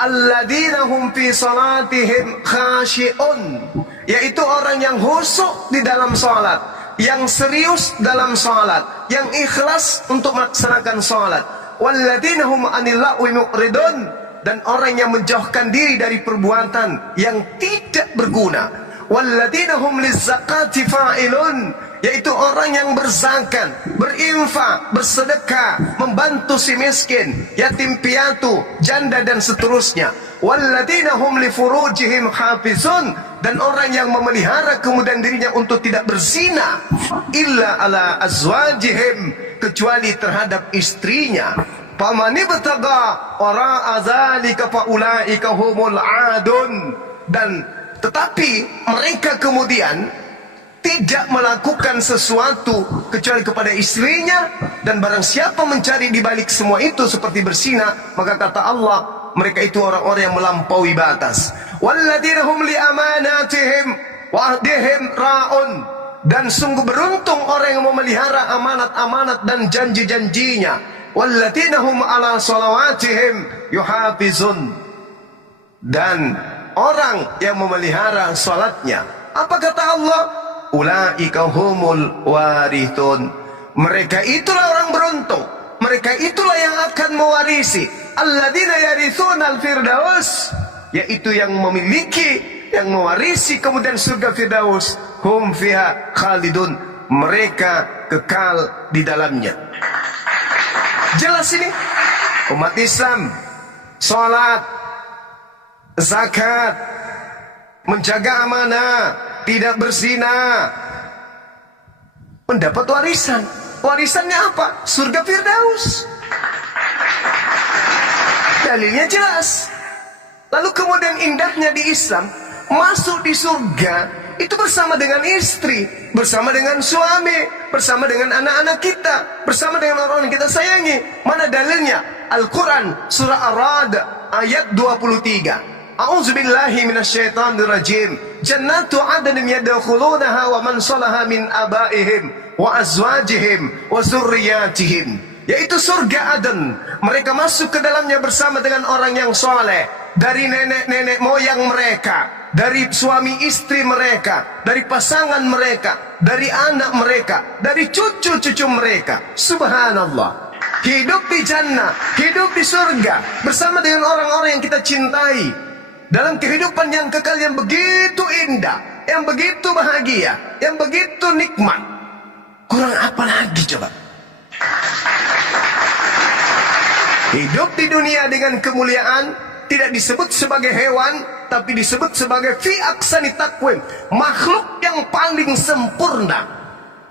Alladzina hum fi salatihim khashi'un, yaitu orang yang khusyuk di dalam salat, yang serius dalam salat, yang ikhlas untuk melaksanakan salat. Walladzina hum 'anil lagwi mu'ridun, dan orang yang menjauhkan diri dari perbuatan yang tidak berguna. Walladzina hum lizzakati fa'ilun, yaitu orang yang berzakat, berinfak, bersedekah, membantu si miskin, yatim piatu, janda dan seterusnya. Walladzina hum li furujihim hafizun, dan orang yang memelihara kemudian dirinya untuk tidak berzina, illa ala azwajihim, kecuali terhadap istrinya. Famani bataga wara'a dzalika faulaika humul adun, dan tetapi mereka kemudian tidak melakukan sesuatu kecuali kepada istrinya, dan barang siapa mencari di balik semua itu seperti berzina, maka kata Allah, mereka itu orang-orang yang melampaui batas. Walladzina hum li amanatihim wa ahdihim ra'un, Dan sungguh beruntung orang yang memelihara amanat-amanat dan janji-janjinya. Walladzina hum ala salawatihim yuhafizun. Dan orang yang memelihara salatnya. Apa kata Allah? Ulaika humul warithun. Mereka itulah orang beruntung. Mereka itulah yang akan mewarisi. Alladzina yarithuna al-firdaus. Yaitu yang memiliki, yang mewarisi kemudian surga Firdaus. Hum fiha khalidun. Mereka kekal di dalamnya. Jelas ini. Umat Islam, salat, zakat, menjaga amanah, tidak berzina, mendapat warisan. Warisannya apa? Surga Firdaus. Dalilnya jelas. Lalu kemudian indahnya di Islam, masuk di surga itu bersama dengan istri, bersama dengan suami, bersama dengan anak-anak kita, bersama dengan orang yang kita sayangi. Mana dalilnya? Al-Quran surah Ar-Ra'd ayat 23. A'udzubillahi minasyaitonirrajim. Jannatu 'adnin yadkhulunaha wa man salaha min abaihim wa azwajihim wa dzurriyyatihim. Yaitu surga Aden. Mereka masuk ke dalamnya bersama dengan orang yang soleh, dari nenek-nenek moyang mereka, dari suami istri mereka, dari pasangan mereka, dari anak mereka, dari cucu-cucu mereka. Subhanallah. Hidup di jannah, hidup di surga bersama dengan orang-orang yang kita cintai, dalam kehidupan yang kekal yang begitu indah, yang begitu bahagia, yang begitu nikmat. Kurang apa lagi coba? Hidup di dunia dengan kemuliaan tidak disebut sebagai hewan, tapi disebut sebagai fi aksani takwim, makhluk yang paling sempurna.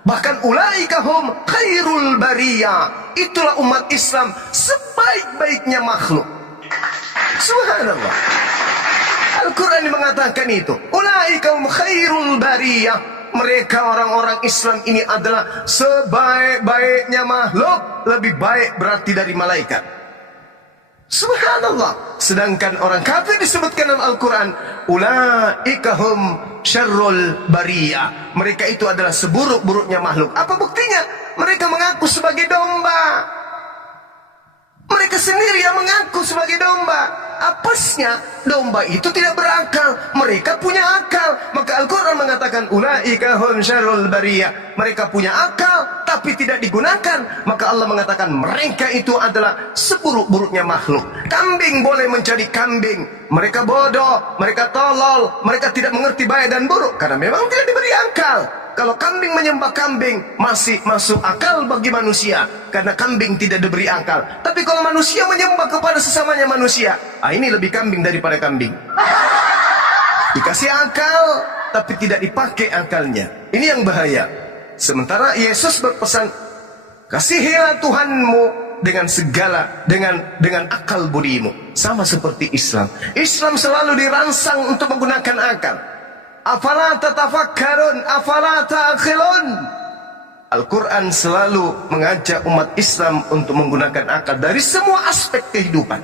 Bahkan ulaika hum khairul bariyah. Itulah umat Islam, sebaik-baiknya makhluk. Subhanallah. Al-Quran mengatakan itu. Ulaika hum khairul bariyah. Mereka orang-orang Islam ini adalah sebaik-baiknya makhluk. Lebih baik berarti dari malaikat. Subhanallah. Sedangkan orang kafir disebutkan dalam Al-Quran, ulaika hum syarrul bariyah. Mereka itu adalah seburuk-buruknya makhluk. Apa buktinya? Mereka mengaku sebagai domba. Mereka sendiri yang mengaku sebagai domba. Apesnya domba itu tidak berakal, mereka punya akal. Maka Al-Quran mengatakan ulaika hum syarrul bariyah. Mereka punya akal tapi tidak digunakan. Maka Allah mengatakan mereka itu adalah seburuk-buruknya makhluk. Kambing boleh menjadi kambing, mereka bodoh, mereka tolol, mereka tidak mengerti baik dan buruk karena memang tidak diberi akal. Kalau kambing menyembah kambing masih masuk akal bagi manusia karena kambing tidak diberi akal. Tapi kalau manusia menyembah kepada sesamanya manusia, ini lebih kambing daripada kambing. Dikasih akal tapi tidak dipakai akalnya. Ini yang bahaya. Sementara Yesus berpesan, kasihilah Tuhanmu dengan segala dengan akal budimu. Sama seperti Islam. Islam selalu dirangsang untuk menggunakan akal. Afala tatafakkarun, afala ta'qilun. Al-Quran selalu mengajak umat Islam untuk menggunakan akal dari semua aspek kehidupan.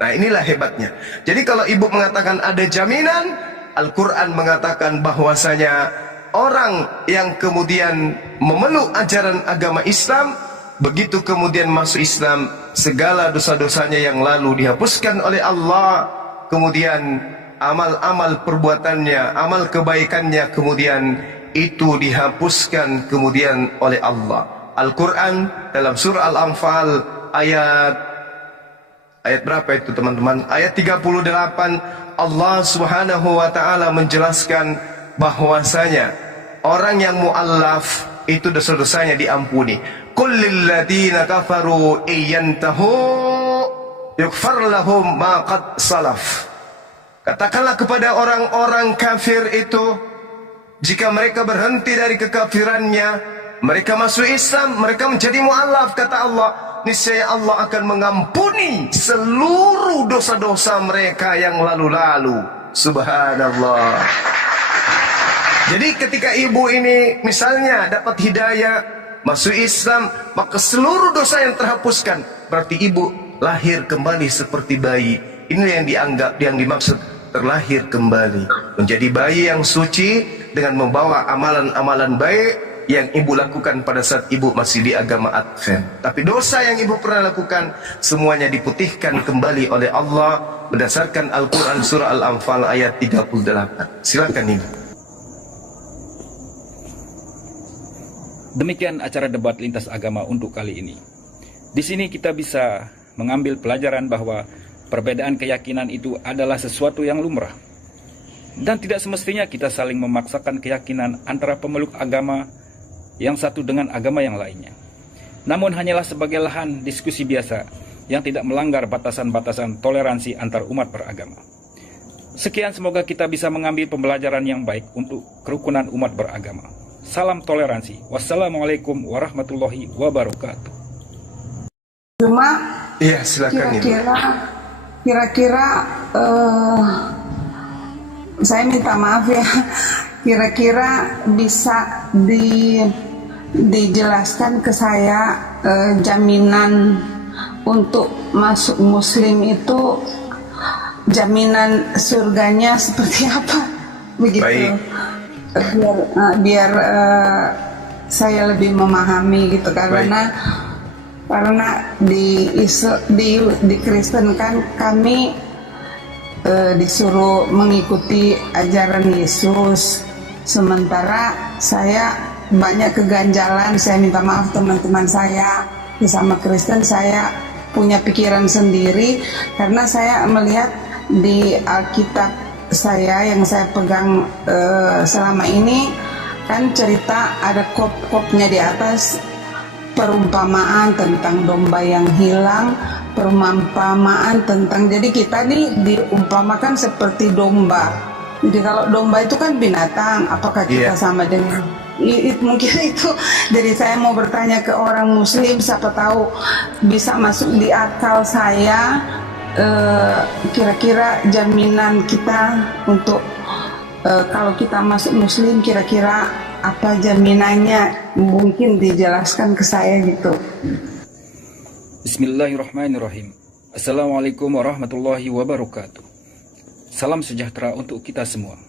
Nah, inilah hebatnya. Jadi kalau ibu mengatakan ada jaminan, Al-Quran mengatakan bahwasanya orang yang kemudian memeluk ajaran agama Islam, begitu kemudian masuk Islam, segala dosa-dosanya yang lalu dihapuskan oleh Allah. Kemudian amal-amal perbuatannya, amal kebaikannya kemudian itu dihapuskan kemudian oleh Allah. Al-Quran dalam surah Al-Anfal ayat berapa itu teman-teman? Ayat 38, Allah subhanahu wa ta'ala menjelaskan bahwasanya orang yang mu'allaf itu dosa-dosanya diampuni. Qul lil ladzina kafaru iyantahu yughfar lahum ma qad salaf. Katakanlah kepada orang-orang kafir itu, jika mereka berhenti dari kekafirannya, mereka masuk Islam, mereka menjadi mu'allaf, kata Allah, niscaya Allah akan mengampuni seluruh dosa-dosa mereka yang lalu-lalu. Subhanallah. Jadi ketika ibu ini misalnya dapat hidayah, masuk Islam, maka seluruh dosa yang terhapuskan. Berarti ibu lahir kembali seperti bayi. Ini yang dianggap, yang dimaksud terlahir kembali, menjadi bayi yang suci, dengan membawa amalan-amalan baik yang ibu lakukan pada saat ibu masih di agama Advent. Tapi dosa yang ibu pernah lakukan semuanya diputihkan kembali oleh Allah berdasarkan Al-Quran surah Al-Anfal ayat 38. Silakan ibu. Demikian acara debat lintas agama untuk kali ini. Di sini kita bisa mengambil pelajaran bahwa perbedaan keyakinan itu adalah sesuatu yang lumrah. Dan tidak semestinya kita saling memaksakan keyakinan antara pemeluk agama yang satu dengan agama yang lainnya. Namun hanyalah sebagai lahan diskusi biasa yang tidak melanggar batasan-batasan toleransi antar umat beragama. Sekian, semoga kita bisa mengambil pembelajaran yang baik untuk kerukunan umat beragama. Salam toleransi. Wassalamualaikum warahmatullahi wabarakatuh. Cuma Iya, silakan ibu. kira-kira saya minta maaf ya, kira-kira bisa dijelaskan ke saya jaminan untuk masuk Muslim itu, jaminan surganya seperti apa begitu. Baik. Biar saya lebih memahami gitu, karena di Kristen kan kami disuruh mengikuti ajaran Yesus, sementara saya banyak keganjalan. Saya minta maaf teman-teman saya, sama Kristen saya punya pikiran sendiri, karena saya melihat di Alkitab saya yang saya pegang selama ini kan cerita ada kop-kopnya di atas, perumpamaan tentang domba yang hilang, perumpamaan tentang, jadi kita nih diumpamakan seperti domba. Jadi kalau domba itu kan binatang, apakah kita sama dengan mungkin itu. Jadi saya mau bertanya ke orang Muslim, siapa tahu bisa masuk di akal saya, kira-kira jaminan kita untuk kalau kita masuk Muslim, kira-kira apa jaminannya, mungkin dijelaskan ke saya gitu. Bismillahirrahmanirrahim. Assalamualaikum warahmatullahi wabarakatuh. Salam sejahtera untuk kita semua.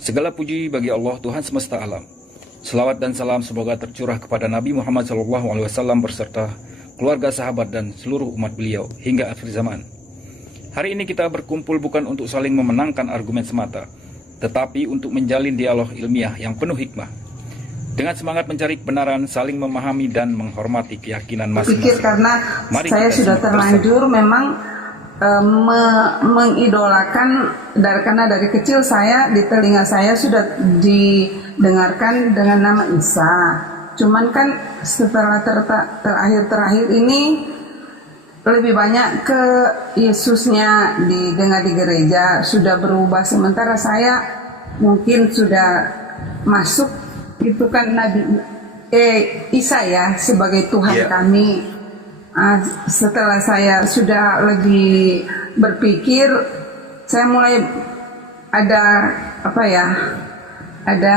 Segala puji bagi Allah Tuhan semesta alam. Selawat dan salam semoga tercurah kepada Nabi Muhammad SAW berserta keluarga, sahabat, dan seluruh umat beliau hingga akhir zaman. Hari ini kita berkumpul bukan untuk saling memenangkan argumen semata, tetapi untuk menjalin dialog ilmiah yang penuh hikmah. Dengan semangat mencari kebenaran, saling memahami dan menghormati keyakinan masing-masing. Karena saya sudah terlanjur memang mengidolakan, karena dari kecil saya di telinga saya sudah didengarkan dengan nama Isa. Cuman kan setelah terakhir ini lebih banyak ke Yesusnya didengar di gereja, sudah berubah. Sementara saya mungkin sudah masuk itu kan Nabi Isa ya sebagai Tuhan kami. Setelah saya sudah lebih berpikir, saya mulai ada ada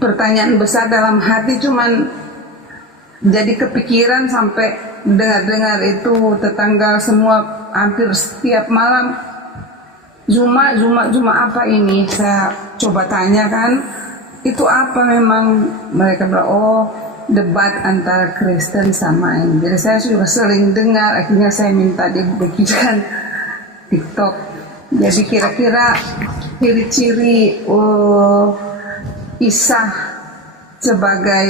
pertanyaan besar dalam hati, cuman jadi kepikiran sampai dengar itu tetangga semua hampir setiap malam Juma apa ini, saya coba tanya kan itu apa, memang mereka bilang oh debat antara Kristen sama ini. Jadi saya sudah sering dengar, akhirnya saya minta dibikinkan TikTok. Jadi kira-kira ciri-ciri Isa sebagai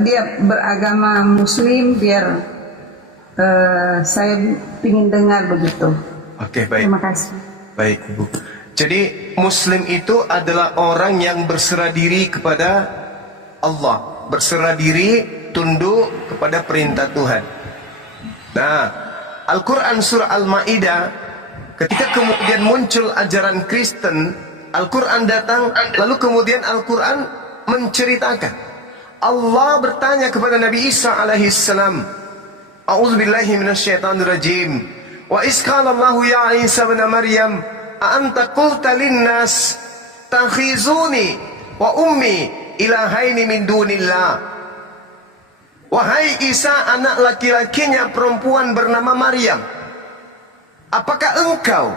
dia beragama Muslim, biar saya ingin dengar begitu. Oke, baik. Terima kasih. Baik, Ibu. Jadi Muslim itu adalah orang yang berserah diri kepada Allah, berserah diri, tunduk kepada perintah Tuhan. Nah, Al-Quran surah Al-Ma'idah, ketika kemudian muncul ajaran Kristen, Al-Quran datang, lalu kemudian Al-Quran menceritakan. Allah bertanya kepada Nabi Isa alaihissalam, A'udzubillahi minasyaitonirrajim. Wa isqalallahu ya Isa bin Maryam, a'anta qulta linnas takhizuni wa ummi ilahaini min dunillah. Wahai Isa, anak laki-lakinya perempuan bernama Maryam, apakah engkau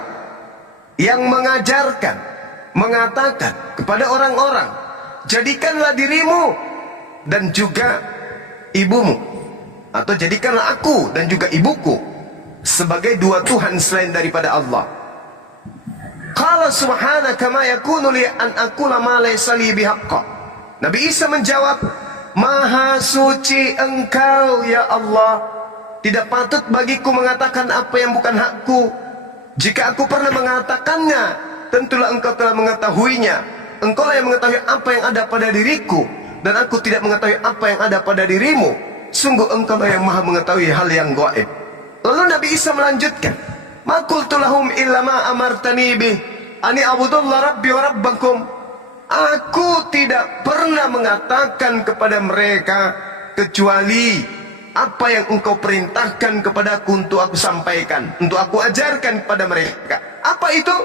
yang mengajarkan mengatakan kepada orang-orang, jadikanlah dirimu dan juga ibumu, atau jadikanlah aku dan juga ibuku sebagai dua Tuhan selain daripada Allah. Qala subhanaka ma yakunu li an aqula ma laysa li bihaqqa. Nabi Isa menjawab, Maha suci engkau ya Allah, tidak patut bagiku mengatakan apa yang bukan hakku. Jika aku pernah mengatakannya, tentulah engkau telah mengetahuinya. Engkau lah yang mengetahui apa yang ada pada diriku, dan aku tidak mengetahui apa yang ada pada dirimu. Sungguh engkau lah yang maha mengetahui hal yang gaib. Lalu Nabi Isa melanjutkan, Ma qultu lahum illa ma amartani bih ani abudullah rabbi wa rabbakum. Aku tidak pernah mengatakan kepada mereka kecuali apa yang engkau perintahkan kepadaku untuk aku sampaikan, untuk aku ajarkan kepada mereka. Apa itu?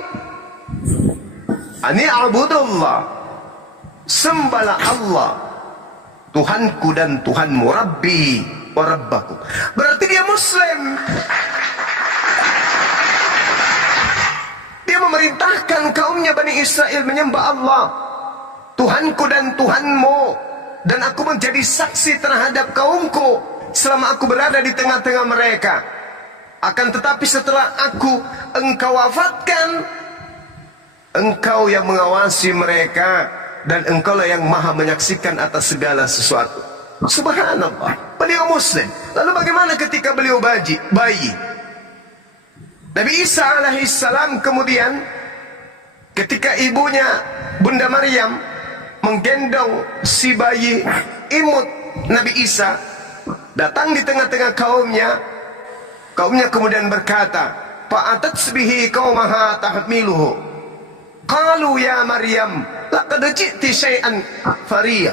Ani abudullah, sembahlah Allah, Tuhanku dan Tuhanmu, Rabbi wa Rabbakum. Berarti dia Muslim. Dia memerintahkan kaumnya Bani Israel menyembah Allah, Tuhanku dan Tuhanmu, dan aku menjadi saksi terhadap kaumku selama aku berada di tengah-tengah mereka. Akan tetapi setelah engkau wafatkan, engkau yang mengawasi mereka, dan engkaulah yang maha menyaksikan atas segala sesuatu. Subhanallah, beliau Muslim. Lalu bagaimana ketika beliau bayi? Nabi Isa alaihissalam kemudian ketika ibunya Bunda Maryam menggendong si bayi imut Nabi Isa, datang di tengah-tengah kaumnya kemudian berkata, Fa'atatsbihi qaumaha tahmiluhu. Qalu ya Maryam, laqad ji'ti syai'an fariya.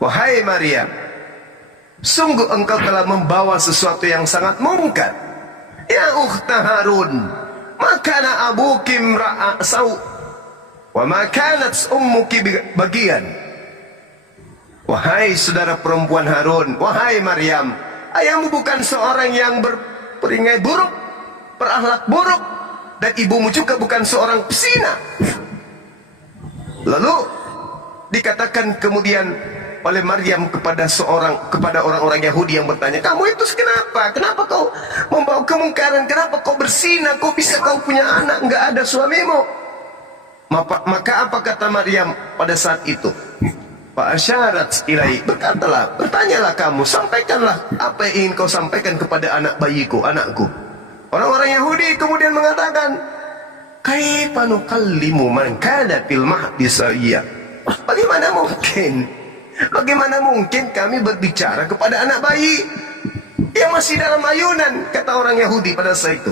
Wahai Maryam, sungguh engkau telah membawa sesuatu yang sangat mungkar. Ya ukhta Harun, ma kana abuki imra'a saw, wa ma kanat ummuki bagian. Wahai saudara perempuan Harun, wahai Maryam, ayahmu bukan seorang yang berperingai buruk, berakhlak buruk, dan ibumu juga bukan seorang pesina. Lalu dikatakan kemudian oleh Maryam kepada orang-orang Yahudi yang bertanya, kamu itu kenapa? Kenapa kau membawa kemungkaran? Kenapa kau berzina? Kau bisa kau punya anak, enggak ada suamimu? Maka apa kata Maryam pada saat itu? Fa'asyarat ilai, bertanyalah kamu, sampaikanlah apa yang ingin kau sampaikan kepada anak bayiku, anakku. Orang-orang Yahudi kemudian mengatakan, kaifa nukallimu man kana fil mahdi sawiya. Bagaimana mungkin kami berbicara kepada anak bayi yang masih dalam ayunan, kata orang Yahudi pada saat itu.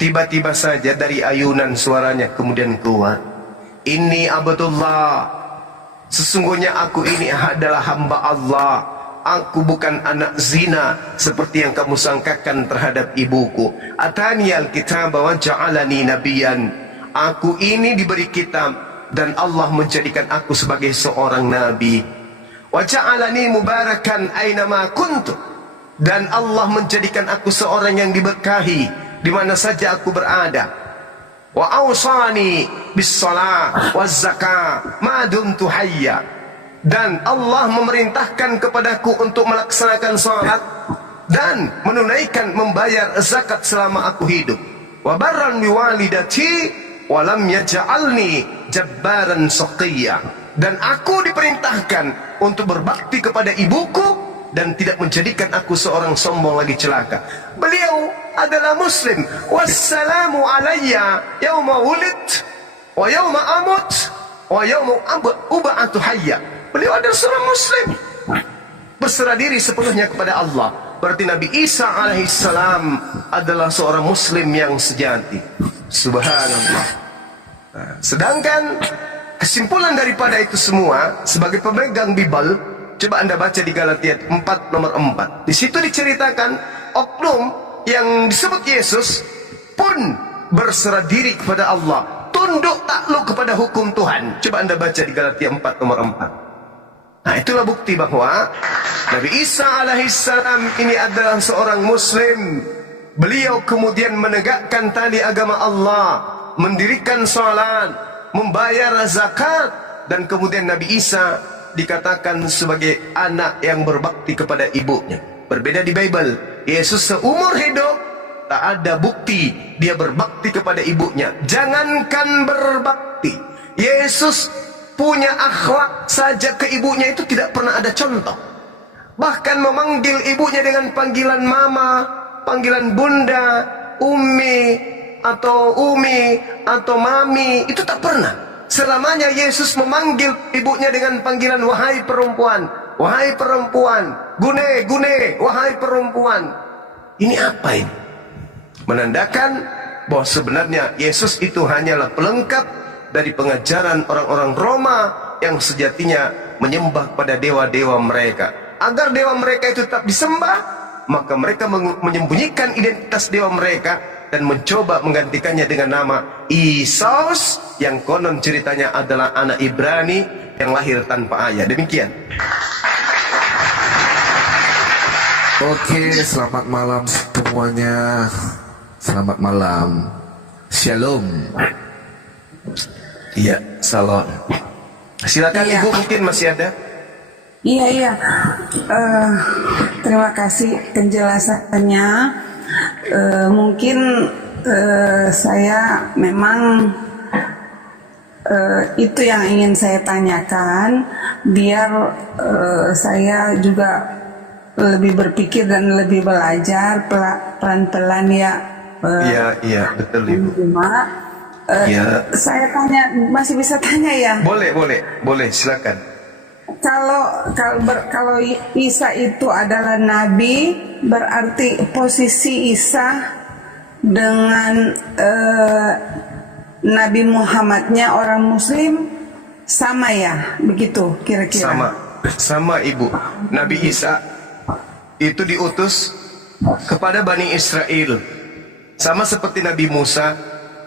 Tiba-tiba saja dari ayunan suaranya kemudian keluar, Inni abdullah, sesungguhnya aku ini adalah hamba Allah. Aku bukan anak zina seperti yang kamu sangkakan terhadap ibuku. Atani al-kitab wa ja'alani nabiyan. Aku ini diberi kitab dan Allah menjadikan aku sebagai seorang nabi. Wa ja'alani mubarakan ainama kuntu. Dan Allah menjadikan aku seorang yang diberkahi di mana saja aku berada. Wa awsani bis shalah waz zakah ma dumtu hayya. Dan Allah memerintahkan kepadaku untuk melaksanakan salat dan menunaikan membayar zakat selama aku hidup. Wa barran bi walidati wa lam yaj'alni jabbaran shaqiyya. Dan aku diperintahkan untuk berbakti kepada ibuku dan tidak menjadikan aku seorang sombong lagi celaka. Beliau adalah Muslim. Wassalamu alayya yauma wulid wa yauma amut wa yauma ub'atu hayya. Beliau adalah seorang Muslim, berserah diri sepenuhnya kepada Allah. Berarti Nabi Isa alaihissalam adalah seorang Muslim yang sejati. Subhanallah. Sedangkan kesimpulan daripada itu semua, sebagai pemegang Bible, coba anda baca di Galatia 4 nomor 4. Di situ diceritakan oknum yang disebut Yesus pun berserah diri kepada Allah, tunduk takluk kepada hukum Tuhan. Coba anda baca di Galatia 4 nomor 4. Nah, itulah bukti bahwa Nabi Isa alaihissalam ini adalah seorang Muslim. Beliau kemudian menegakkan tali agama Allah mendirikan sholat, membayar zakat, dan kemudian Nabi Isa dikatakan sebagai anak yang berbakti kepada ibunya. Berbeda di Bible, Yesus seumur hidup tak ada bukti dia berbakti kepada ibunya. Jangankan berbakti, Yesus punya akhlak saja ke ibunya itu tidak pernah ada contoh. Bahkan memanggil ibunya dengan panggilan mama, panggilan bunda, umi, atau mami, itu tak pernah. Selamanya Yesus memanggil ibunya dengan panggilan wahai perempuan, wahai perempuan, gune, gune, wahai perempuan. Ini apa ini? Menandakan bahwa sebenarnya Yesus itu hanyalah pelengkap dari pengajaran orang-orang Roma yang sejatinya menyembah pada dewa-dewa mereka. Agar dewa mereka itu tetap disembah, maka mereka menyembunyikan identitas dewa mereka dan mencoba menggantikannya dengan nama Isus, yang konon ceritanya adalah anak Ibrani yang lahir tanpa ayah. Demikian. Oke, selamat malam semuanya. Selamat malam. Shalom. Iya, salam. Silakan Iya. Ibu, mungkin masih ada. Iya. Terima kasih penjelasannya. Mungkin saya memang itu yang ingin saya tanyakan, biar saya juga lebih berpikir dan lebih belajar pelan-pelan ya. Iya, betul Ibu. Ya. Saya tanya, masih bisa tanya ya? Boleh, silakan. Kalau Isa itu adalah nabi, berarti posisi Isa dengan Nabi Muhammadnya orang Muslim sama ya, begitu kira-kira? Sama Ibu. Nabi Isa itu diutus kepada Bani Israel, sama seperti Nabi Musa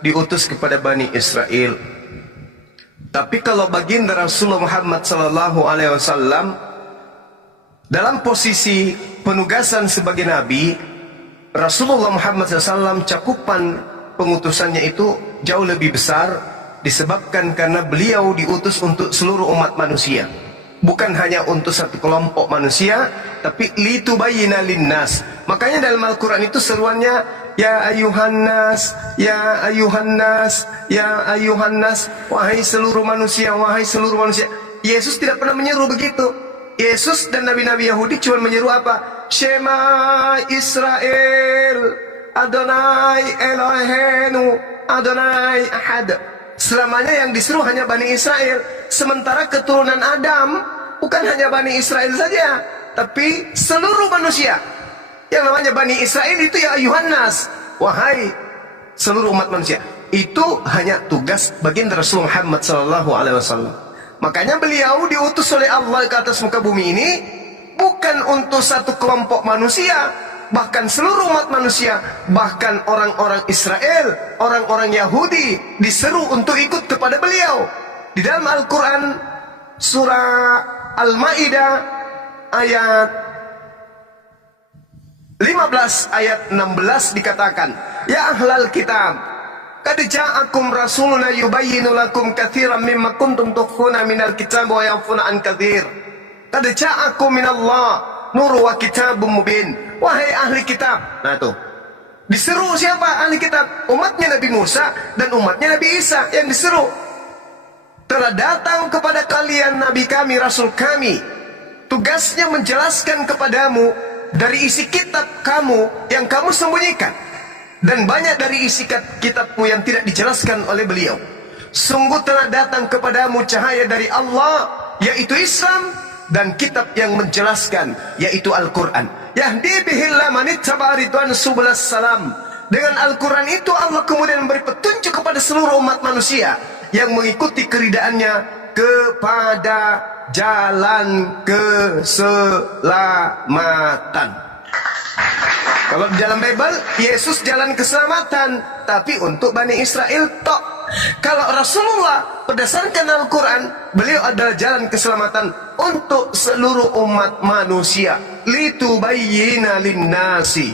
diutus kepada Bani Israel. Tapi kalau baginda Rasulullah Muhammad SAW dalam posisi penugasan sebagai Nabi, Rasulullah Muhammad SAW cakupan pengutusannya itu jauh lebih besar, disebabkan karena beliau diutus untuk seluruh umat manusia, bukan hanya untuk satu kelompok manusia, tapi litubayyina linnas. Makanya dalam Al-Quran itu seruannya ya ayuhan nas, ya ayuhan nas, ya ayuhan nas, wahai seluruh manusia, wahai seluruh manusia. Yesus tidak pernah menyeru begitu. Yesus dan nabi-nabi Yahudi cuma menyeru apa? Shema Israel, Adonai Elohenu, Adonai Ahad. Selamanya yang disuruh hanya Bani Israel. Sementara keturunan Adam bukan hanya Bani Israel saja, tapi seluruh manusia. Yang namanya Bani Israel itu ya ayuhan nas, wahai seluruh umat manusia. Itu hanya tugas baginda Rasul Muhammad SAW. Makanya beliau diutus oleh Allah ke atas muka bumi ini bukan untuk satu kelompok manusia, bahkan seluruh umat manusia, bahkan orang-orang Israel, orang-orang Yahudi diseru untuk ikut kepada beliau. Di dalam Al-Quran surah Al-Ma'idah ayat 15 ayat 16 dikatakan, ya ahlal kitab, qad ja'akum rasuluna yubayyinu lakum katsiran mimma kuntum tukhfuna minal kitab wa ya'funa an katsir. Qad ja'akum minallah nur wa kitabun mubin. Wahai ahli kitab. Nah tuh, diseru siapa ahli kitab? Umatnya Nabi Musa dan umatnya Nabi Isa yang diseru. Telah datang kepada kalian nabi kami, rasul kami, tugasnya menjelaskan kepadamu dari isi kitab kamu yang kamu sembunyikan, dan banyak dari isi kitabmu yang tidak dijelaskan oleh beliau. Sungguh telah datang kepadamu cahaya dari Allah, yaitu Islam, dan kitab yang menjelaskan, yaitu Al-Quran. Yahdi bihillah manittaba ridwan subulas salam. Dengan Al-Quran itu Allah kemudian memberi petunjuk kepada seluruh umat manusia yang mengikuti keridaannya kepada jalan keselamatan. Kalau di dalam Bible, Yesus jalan keselamatan, tapi untuk Bani Israel tok. Kalau Rasulullah berdasarkan Al-Quran, beliau adalah jalan keselamatan untuk seluruh umat manusia. Litubayyina linnasi.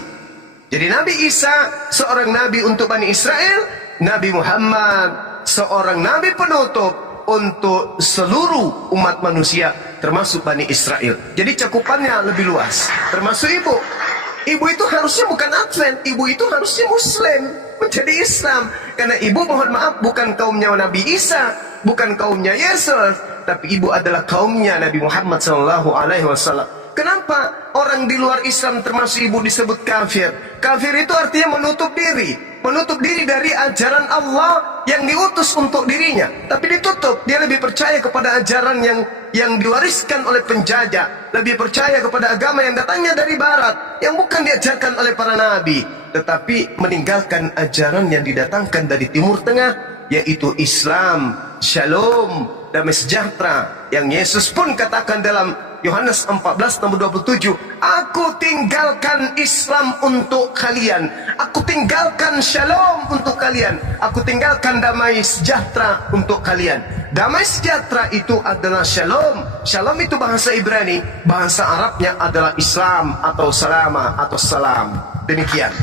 Jadi Nabi Isa seorang nabi untuk Bani Israel, Nabi Muhammad seorang nabi penutup untuk seluruh umat manusia termasuk Bani Israel. Jadi cakupannya lebih luas, termasuk ibu. Ibu itu harusnya bukan Advent, ibu itu harusnya Muslim, menjadi Islam. Karena ibu, mohon maaf, bukan kaumnya Nabi Isa, bukan kaumnya Yesus, tapi ibu adalah kaumnya Nabi Muhammad SAW. Kenapa orang di luar Islam termasuk ibu disebut kafir? Kafir itu artinya menutup diri dari ajaran Allah yang diutus untuk dirinya, tapi ditutup. Dia lebih percaya kepada ajaran yang diwariskan oleh penjajah, lebih percaya kepada agama yang datangnya dari barat, yang bukan diajarkan oleh para nabi, tetapi meninggalkan ajaran yang didatangkan dari Timur Tengah, yaitu Islam, Shalom, damai sejahtera, yang Yesus pun katakan dalam Yohanes 14 nomor 27, aku tinggalkan Islam untuk kalian, aku tinggalkan Shalom untuk kalian, aku tinggalkan damai sejahtera untuk kalian. Damai sejahtera itu adalah Shalom. Shalom itu bahasa Ibrani, bahasa Arabnya adalah Islam atau Salama atau Salam. Demikian.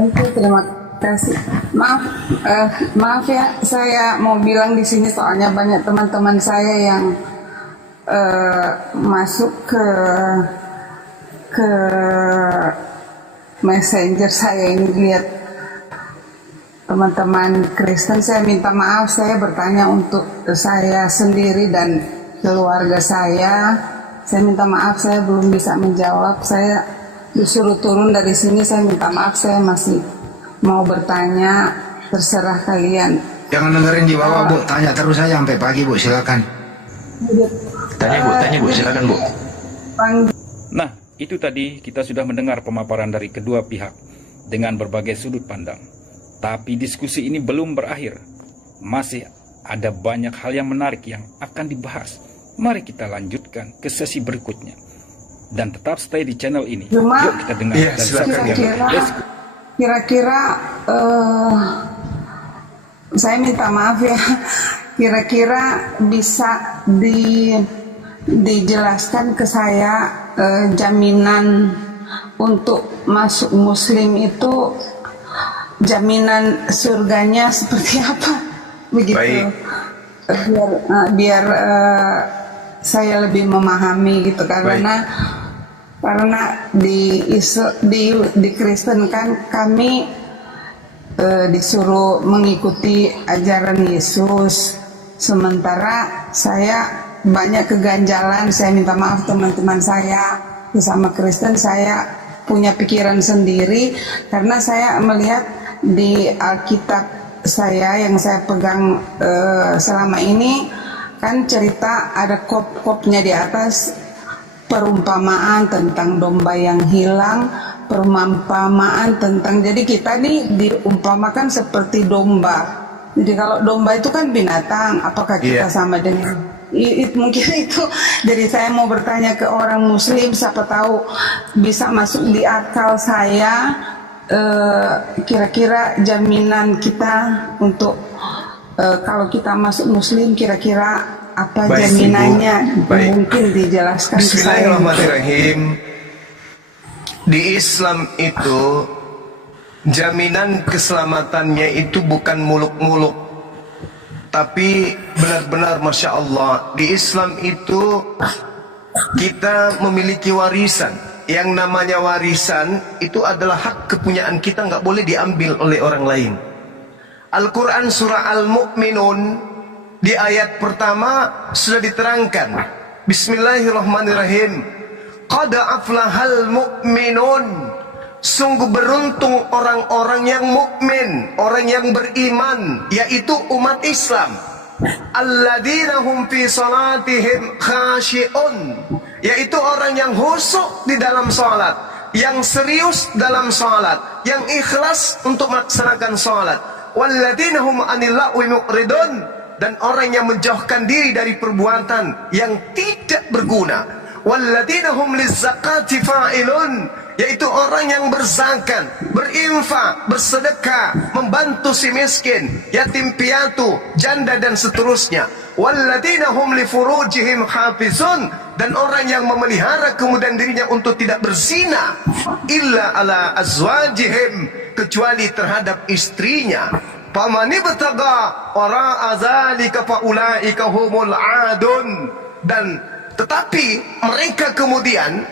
Oke, terima kasih. Maaf ya, saya mau bilang di sini soalnya banyak teman-teman saya yang masuk ke messenger saya ini, lihat teman-teman Kristen. Saya minta maaf, saya bertanya untuk saya sendiri dan keluarga saya. Saya minta maaf, saya belum bisa menjawab. Saya disuruh turun dari sini. Saya minta maaf, saya masih mau bertanya, terserah kalian. Jangan dengerin di bawah, Bu. Tanya terus saja sampai pagi, Bu. Silakan. Tanya Bu, silakan Bu. Nah, itu tadi kita sudah mendengar pemaparan dari kedua pihak dengan berbagai sudut pandang. Tapi diskusi ini belum berakhir. Masih ada banyak hal yang menarik yang akan dibahas. Mari kita lanjutkan ke sesi berikutnya. Dan tetap stay di channel ini. Yuk kita dengar. Iya, silakan ya. Kira-kira saya minta maaf ya, kira-kira bisa dijelaskan ke saya jaminan untuk masuk Muslim itu, jaminan surganya seperti apa, begitu. Baik. Biar saya lebih memahami gitu, karena di Kristen kan kami disuruh mengikuti ajaran Yesus, sementara saya banyak keganjalan. Saya minta maaf teman-teman saya, sesama Kristen, saya punya pikiran sendiri karena saya melihat di Alkitab saya yang saya pegang selama ini kan cerita ada kop-kopnya di atas, perumpamaan tentang domba yang hilang, perumpamaan tentang, jadi kita nih diumpamakan seperti domba. Jadi kalau domba itu kan binatang, apakah kita sama dengan mungkin itu. Jadi saya mau bertanya ke orang Muslim, siapa tahu bisa masuk di akal saya, kira-kira jaminan kita untuk kalau kita masuk Muslim, kira-kira apa jaminannya? Mungkin dijelaskan ke saya. Bismillahirrahmanirrahim. Di Islam itu jaminan keselamatannya itu bukan muluk-muluk, tapi benar-benar Masya Allah, di Islam itu kita memiliki warisan. Yang namanya warisan itu adalah hak kepunyaan kita, nggak boleh diambil oleh orang lain. Al-Quran surah Al-Mu'minun di ayat pertama sudah diterangkan, Bismillahirrahmanirrahim, qad aflahal mu'minun, sungguh beruntung orang-orang yang mukmin, orang yang beriman, yaitu umat Islam. Alladzina hum fi salatihim khashi'un, yaitu orang yang khusyuk di dalam salat, yang serius dalam salat, yang ikhlas untuk melaksanakan salat. Walladzina hum 'anil lagwi mu'ridun, dan orang yang menjauhkan diri dari perbuatan yang tidak berguna. Walladzina hum lizzakati fa'ilun, yaitu orang yang berzakat, berinfak, bersedekah, membantu si miskin, yatim piatu, janda dan seterusnya. Walladzina hum li furujihim hafizun, dan orang yang memelihara kemudian dirinya untuk tidak berzina illa ala azwajihim, kecuali terhadap istrinya. Faman ibtaga wara'a dzalika faulaika humul adun. Dan tetapi mereka kemudian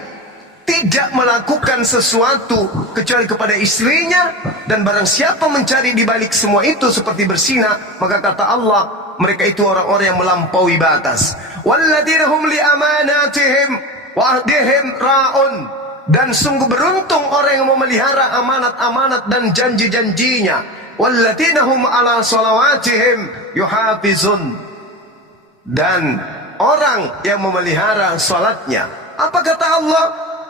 tidak melakukan sesuatu kecuali kepada istrinya, dan barang siapa mencari di balik semua itu seperti berzina, maka kata Allah, mereka itu orang-orang yang melampaui batas. Walladzina hum li amanatihim wa ahdihim ra'un. Dan sungguh beruntung orang yang memelihara amanat-amanat dan janji-janjinya. Walladzina hum ala salawatihim yuhafizun. Dan orang yang memelihara salatnya, apa kata Allah?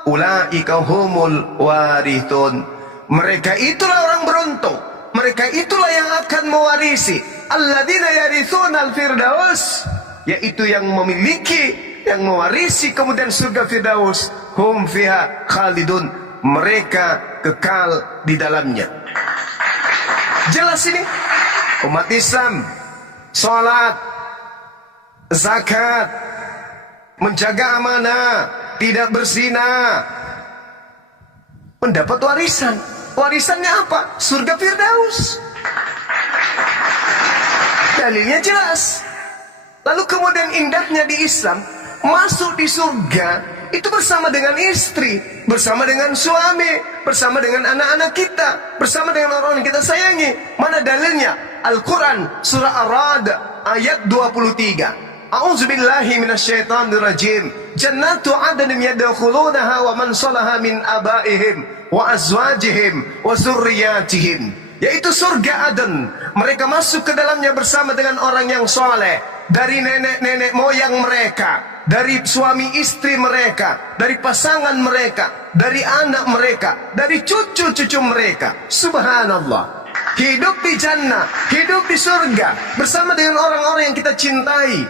Ulaika humul warithun. Mereka itulah orang beruntung. Mereka itulah yang akan mewarisi. Alladzina yarithunal firdaus, yaitu yang memiliki, yang mewarisi kemudian surga Firdaus. Hum fiha khalidun, mereka kekal di dalamnya. Jelas ini umat Islam, salat, zakat, menjaga amanah, tidak berzina, mendapat warisan. Warisannya apa? Surga Firdaus. Dalilnya jelas. Lalu kemudian indahnya di Islam, masuk di surga itu bersama dengan istri, bersama dengan suami, bersama dengan anak-anak kita, bersama dengan orang yang kita sayangi. Mana dalilnya? Al-Quran surah Ar-Ra'd ayat 23. A'udzubillahi minasyaitonir rajim. Jannatu 'adnin yadkhulunaha wa man salaha min abaihim wa azwajihim wa dzurriyyatihim. Yaitu surga Aden. Mereka masuk ke dalamnya bersama dengan orang yang soleh, dari nenek-nenek moyang mereka, dari suami istri mereka, dari pasangan mereka, dari anak mereka, dari cucu-cucu mereka. Subhanallah. Hidup di jannah, hidup di surga bersama dengan orang-orang yang kita cintai,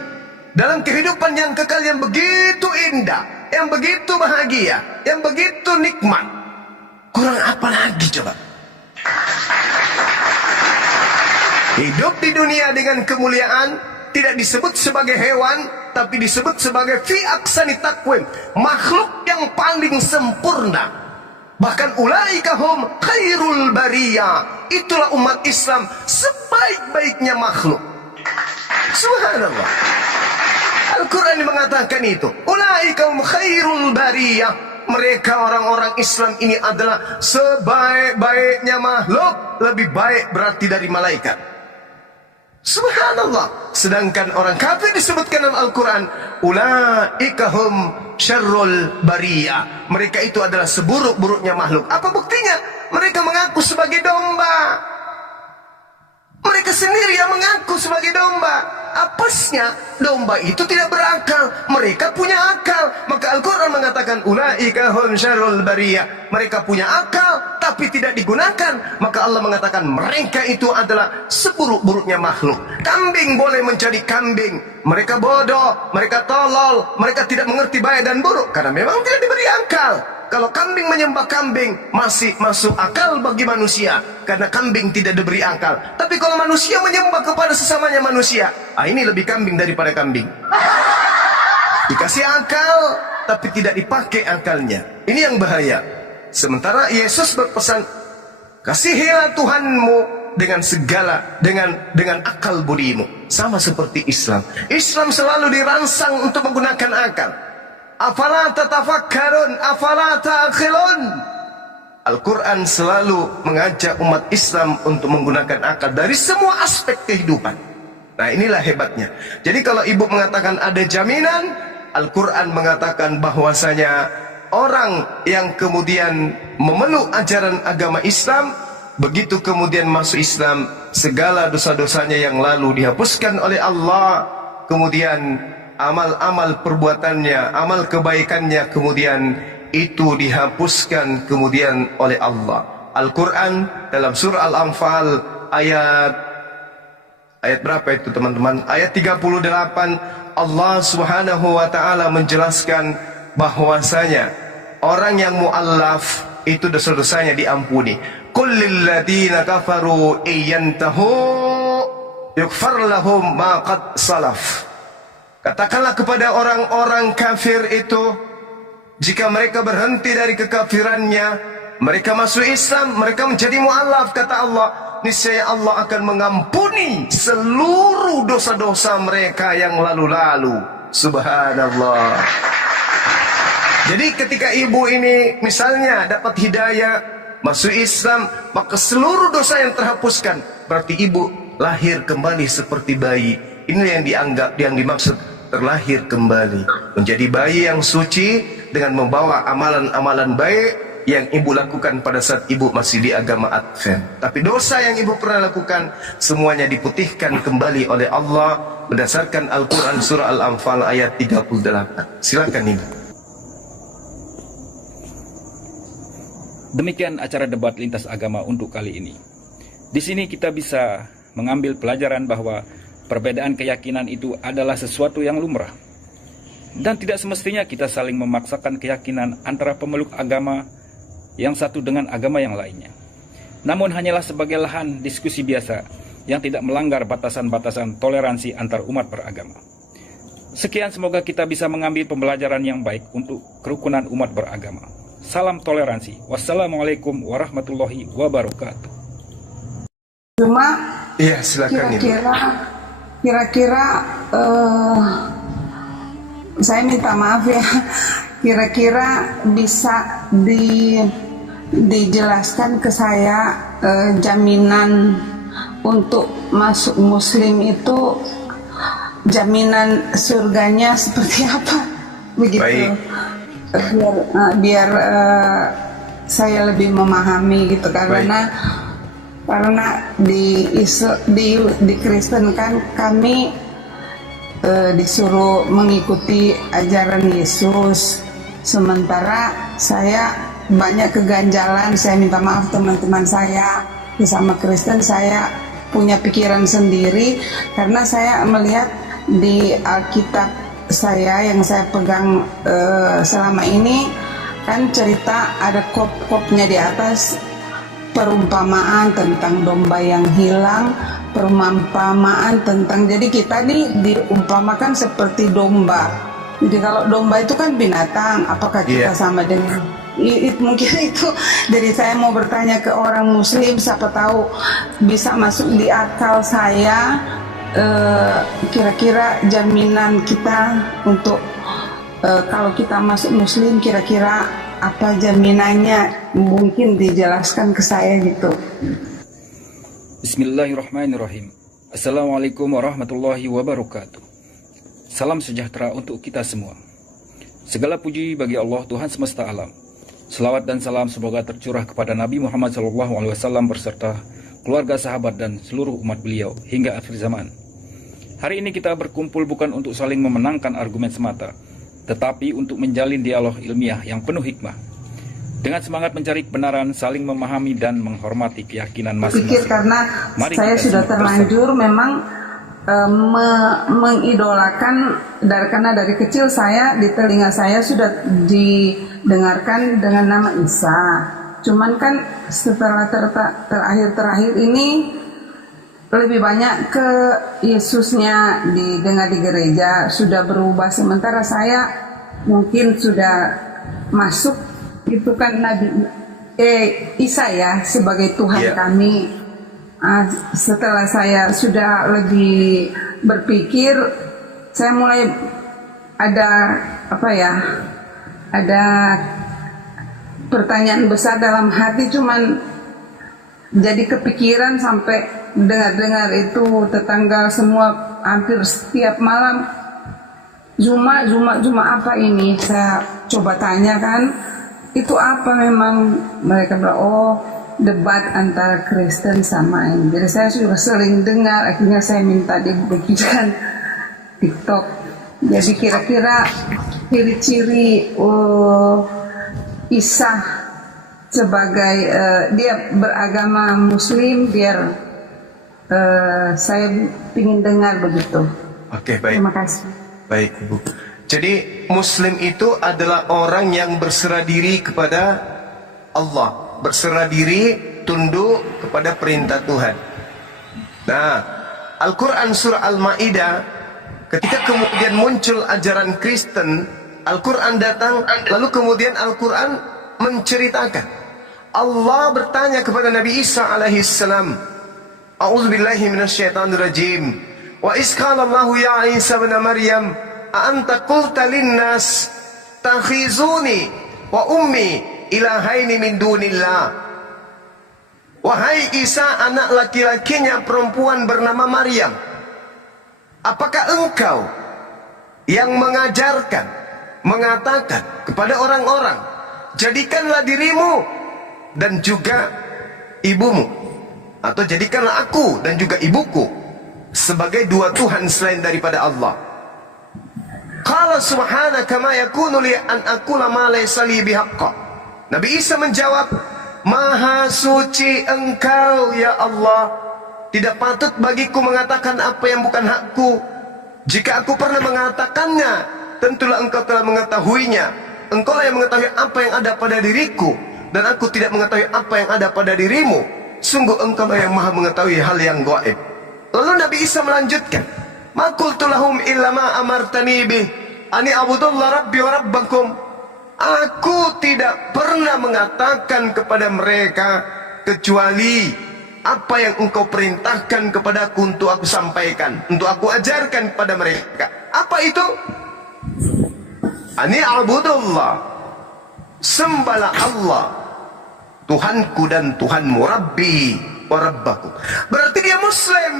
dalam kehidupan yang kekal yang begitu indah, yang begitu bahagia, yang begitu nikmat. Kurang apa lagi coba? Hidup di dunia dengan kemuliaan tidak disebut sebagai hewan, tapi disebut sebagai fi aksani takwim, makhluk yang paling sempurna. Bahkan ulaika hum khairul bariyah, itulah umat Islam sebaik-baiknya makhluk. Subhanallah. Al-Quran mengatakan itu. Ulaika hum khairul bariyah. Mereka orang-orang Islam ini adalah sebaik-baiknya makhluk. Lebih baik berarti dari malaikat. Subhanallah. Sedangkan orang kafir disebutkan dalam Al-Quran, ulaika hum syarrul bariyah. Mereka itu adalah seburuk-buruknya makhluk. Apa buktinya? Mereka mengaku sebagai domba. Mereka sendiri yang mengaku sebagai domba. Apesnya, domba itu tidak berakal. Mereka punya akal. Maka Al-Quran mengatakan, ulaika hum syarrul bariyah. Mereka punya akal, tapi tidak digunakan. Maka Allah mengatakan, mereka itu adalah seburuk-buruknya makhluk. Kambing boleh menjadi kambing. Mereka bodoh, mereka tolol, mereka tidak mengerti baik dan buruk, karena memang tidak diberi akal. Kalau kambing menyembah kambing, masih masuk akal bagi manusia, karena kambing tidak diberi akal. Tapi kalau manusia menyembah kepada sesamanya manusia, ini lebih kambing daripada kambing. Dikasih akal, tapi tidak dipakai akalnya. Ini yang bahaya. Sementara Yesus berpesan, kasihilah Tuhanmu dengan segala, dengan akal budimu. Sama seperti Islam. Islam selalu dirangsang untuk menggunakan akal. Afala tatafakkarun, afala ta'qilun. Al-Quran selalu mengajak umat Islam untuk menggunakan akal dari semua aspek kehidupan. Nah, inilah hebatnya. Jadi kalau ibu mengatakan ada jaminan, Al-Quran mengatakan bahwasanya orang yang kemudian memeluk ajaran agama Islam, begitu kemudian masuk Islam, segala dosa-dosanya yang lalu dihapuskan oleh Allah. Kemudian amal-amal perbuatannya, amal kebaikannya kemudian itu dihapuskan kemudian oleh Allah. Al-Quran dalam surah Al-Anfal ayat berapa itu teman-teman? Ayat 38, Allah subhanahu wa ta'ala menjelaskan bahwasanya orang yang mu'allaf itu dosa-dosanya diampuni. Qul lilladzina kafaru iyantahu yughfar lahum ma qad salaf. Katakanlah kepada orang-orang kafir itu, jika mereka berhenti dari kekafirannya, mereka masuk Islam, mereka menjadi mu'alaf, kata Allah, niscaya Allah akan mengampuni seluruh dosa-dosa mereka yang lalu-lalu. Subhanallah. Jadi ketika ibu ini misalnya dapat hidayah, masuk Islam, maka seluruh dosa yang terhapuskan. Berarti ibu lahir kembali seperti bayi. Ini yang dimaksud terlahir kembali, menjadi bayi yang suci dengan membawa amalan-amalan baik yang ibu lakukan pada saat ibu masih di agama Advent. Tapi dosa yang ibu pernah lakukan semuanya diputihkan kembali oleh Allah berdasarkan Al-Quran surah Al-Anfal ayat 38. Silakan ibu. Demikian acara debat lintas agama untuk kali ini. Di sini kita bisa mengambil pelajaran bahwa perbedaan keyakinan itu adalah sesuatu yang lumrah. Dan tidak semestinya kita saling memaksakan keyakinan antara pemeluk agama yang satu dengan agama yang lainnya. Namun hanyalah sebagai lahan diskusi biasa yang tidak melanggar batasan-batasan toleransi antar umat beragama. Sekian, semoga kita bisa mengambil pembelajaran yang baik untuk kerukunan umat beragama. Salam toleransi. Wassalamualaikum warahmatullahi wabarakatuh. Cuma Iya, silakan ibu. kira-kira saya minta maaf ya, kira-kira bisa dijelaskan ke saya jaminan untuk masuk Muslim itu, jaminan surganya seperti apa begitu. Baik. Biar saya lebih memahami gitu, karena di Kristen kan kami disuruh mengikuti ajaran Yesus, sementara saya banyak keganjalan. Saya minta maaf teman-teman saya, sama Kristen saya punya pikiran sendiri, karena saya melihat di Alkitab saya yang saya pegang selama ini kan cerita, ada kop-kopnya di atas, perumpamaan tentang domba yang hilang, perumpamaan tentang, jadi kita diumpamakan seperti domba. Jadi kalau domba itu kan binatang, apakah kita sama dengan mungkin itu. Jadi saya mau bertanya ke orang Muslim, siapa tahu bisa masuk di akal saya. Kira-kira jaminan kita untuk kalau kita masuk Muslim, kira-kira apa jaminannya, mungkin dijelaskan ke saya gitu. Bismillahirrahmanirrahim. Assalamualaikum warahmatullahi wabarakatuh. Salam sejahtera untuk kita semua. Segala puji bagi Allah, Tuhan semesta alam. Selawat dan salam semoga tercurah kepada Nabi Muhammad SAW berserta keluarga, sahabat, dan seluruh umat beliau hingga akhir zaman. Hari ini kita berkumpul bukan untuk saling memenangkan argumen semata, tetapi untuk menjalin dialog ilmiah yang penuh hikmah. Dengan semangat mencari kebenaran, saling memahami dan menghormati keyakinan masing-masing. Karena saya sudah terlanjur memang mengidolakan, karena dari kecil saya di telinga saya sudah didengarkan dengan nama Isa. Cuman kan setelah terakhir ini lebih banyak ke Yesusnya didengar di gereja, sudah berubah. Sementara saya mungkin sudah masuk itu kan Nabi Isa ya sebagai Tuhan kami. Setelah saya sudah lebih berpikir, saya mulai ada ada pertanyaan besar dalam hati, cuman jadi kepikiran sampai dengar itu tetangga semua hampir setiap malam Juma apa ini, saya coba tanya kan itu apa, memang mereka bilang oh debat antara Kristen sama ini. Jadi saya sudah sering dengar, akhirnya saya minta dibikinkan TikTok. Jadi kira-kira ciri-ciri Isa sebagai dia beragama Muslim, biar saya ingin dengar begitu. Oke, baik. Terima kasih. Baik, Bu. Jadi Muslim itu adalah orang yang berserah diri kepada Allah, berserah diri, tunduk kepada perintah Tuhan. Nah, Al-Quran surah Al-Ma'idah ketika kemudian muncul ajaran Kristen, Al-Quran datang, lalu kemudian Al-Quran menceritakan. Allah bertanya kepada Nabi Isa alaihissalam, A'udzubillahi minasyaitonirrajim. Wa isqala Allahu ya Isa ibn Maryam, a anta qulta linnas takhizuni wa ummi ilahaini min dunillah. Wahai Isa, anak laki-lakinya perempuan bernama Maryam, apakah engkau yang mengajarkan, mengatakan kepada orang-orang, jadikanlah dirimu dan juga ibumu, atau jadikanlah aku dan juga ibuku sebagai dua Tuhan selain daripada Allah. Qala subhanaka ma yakunu li an aqula ma laysa li bihaqqa. Nabi Isa menjawab, Maha suci engkau ya Allah, tidak patut bagiku mengatakan apa yang bukan hakku. Jika aku pernah mengatakannya, tentulah engkau telah mengetahuinya. Engkau lah yang mengetahui apa yang ada pada diriku, dan aku tidak mengetahui apa yang ada pada dirimu. Sungguh engkau lah yang maha mengetahui hal yang gaib. Lalu Nabi Isa melanjutkan, Ma qultu lahum illa ma amartani bih, ani abudullah rabbi wa rabbakum. Aku tidak pernah mengatakan kepada mereka kecuali apa yang engkau perintahkan kepadaku untuk aku sampaikan, untuk aku ajarkan kepada mereka. Apa itu? Ani abudullah, sembahlah Allah, Tuhanku dan Tuhanmu, Rabbi wa Rabbakum. Berarti dia Muslim.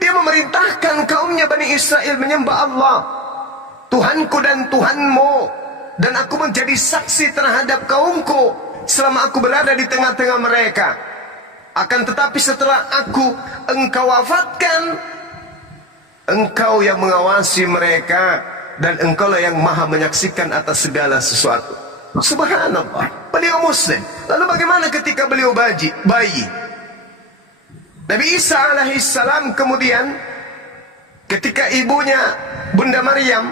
Dia memerintahkan kaumnya Bani Israel menyembah Allah, Tuhanku dan Tuhanmu, dan aku menjadi saksi terhadap kaumku selama aku berada di tengah-tengah mereka. Akan tetapi setelah engkau wafatkan, engkau yang mengawasi mereka, dan engkau lah yang maha menyaksikan atas segala sesuatu. Subhanallah, beliau Muslim. Lalu bagaimana ketika beliau bayi? Nabi Isa alaihissalam kemudian ketika ibunya Bunda Maryam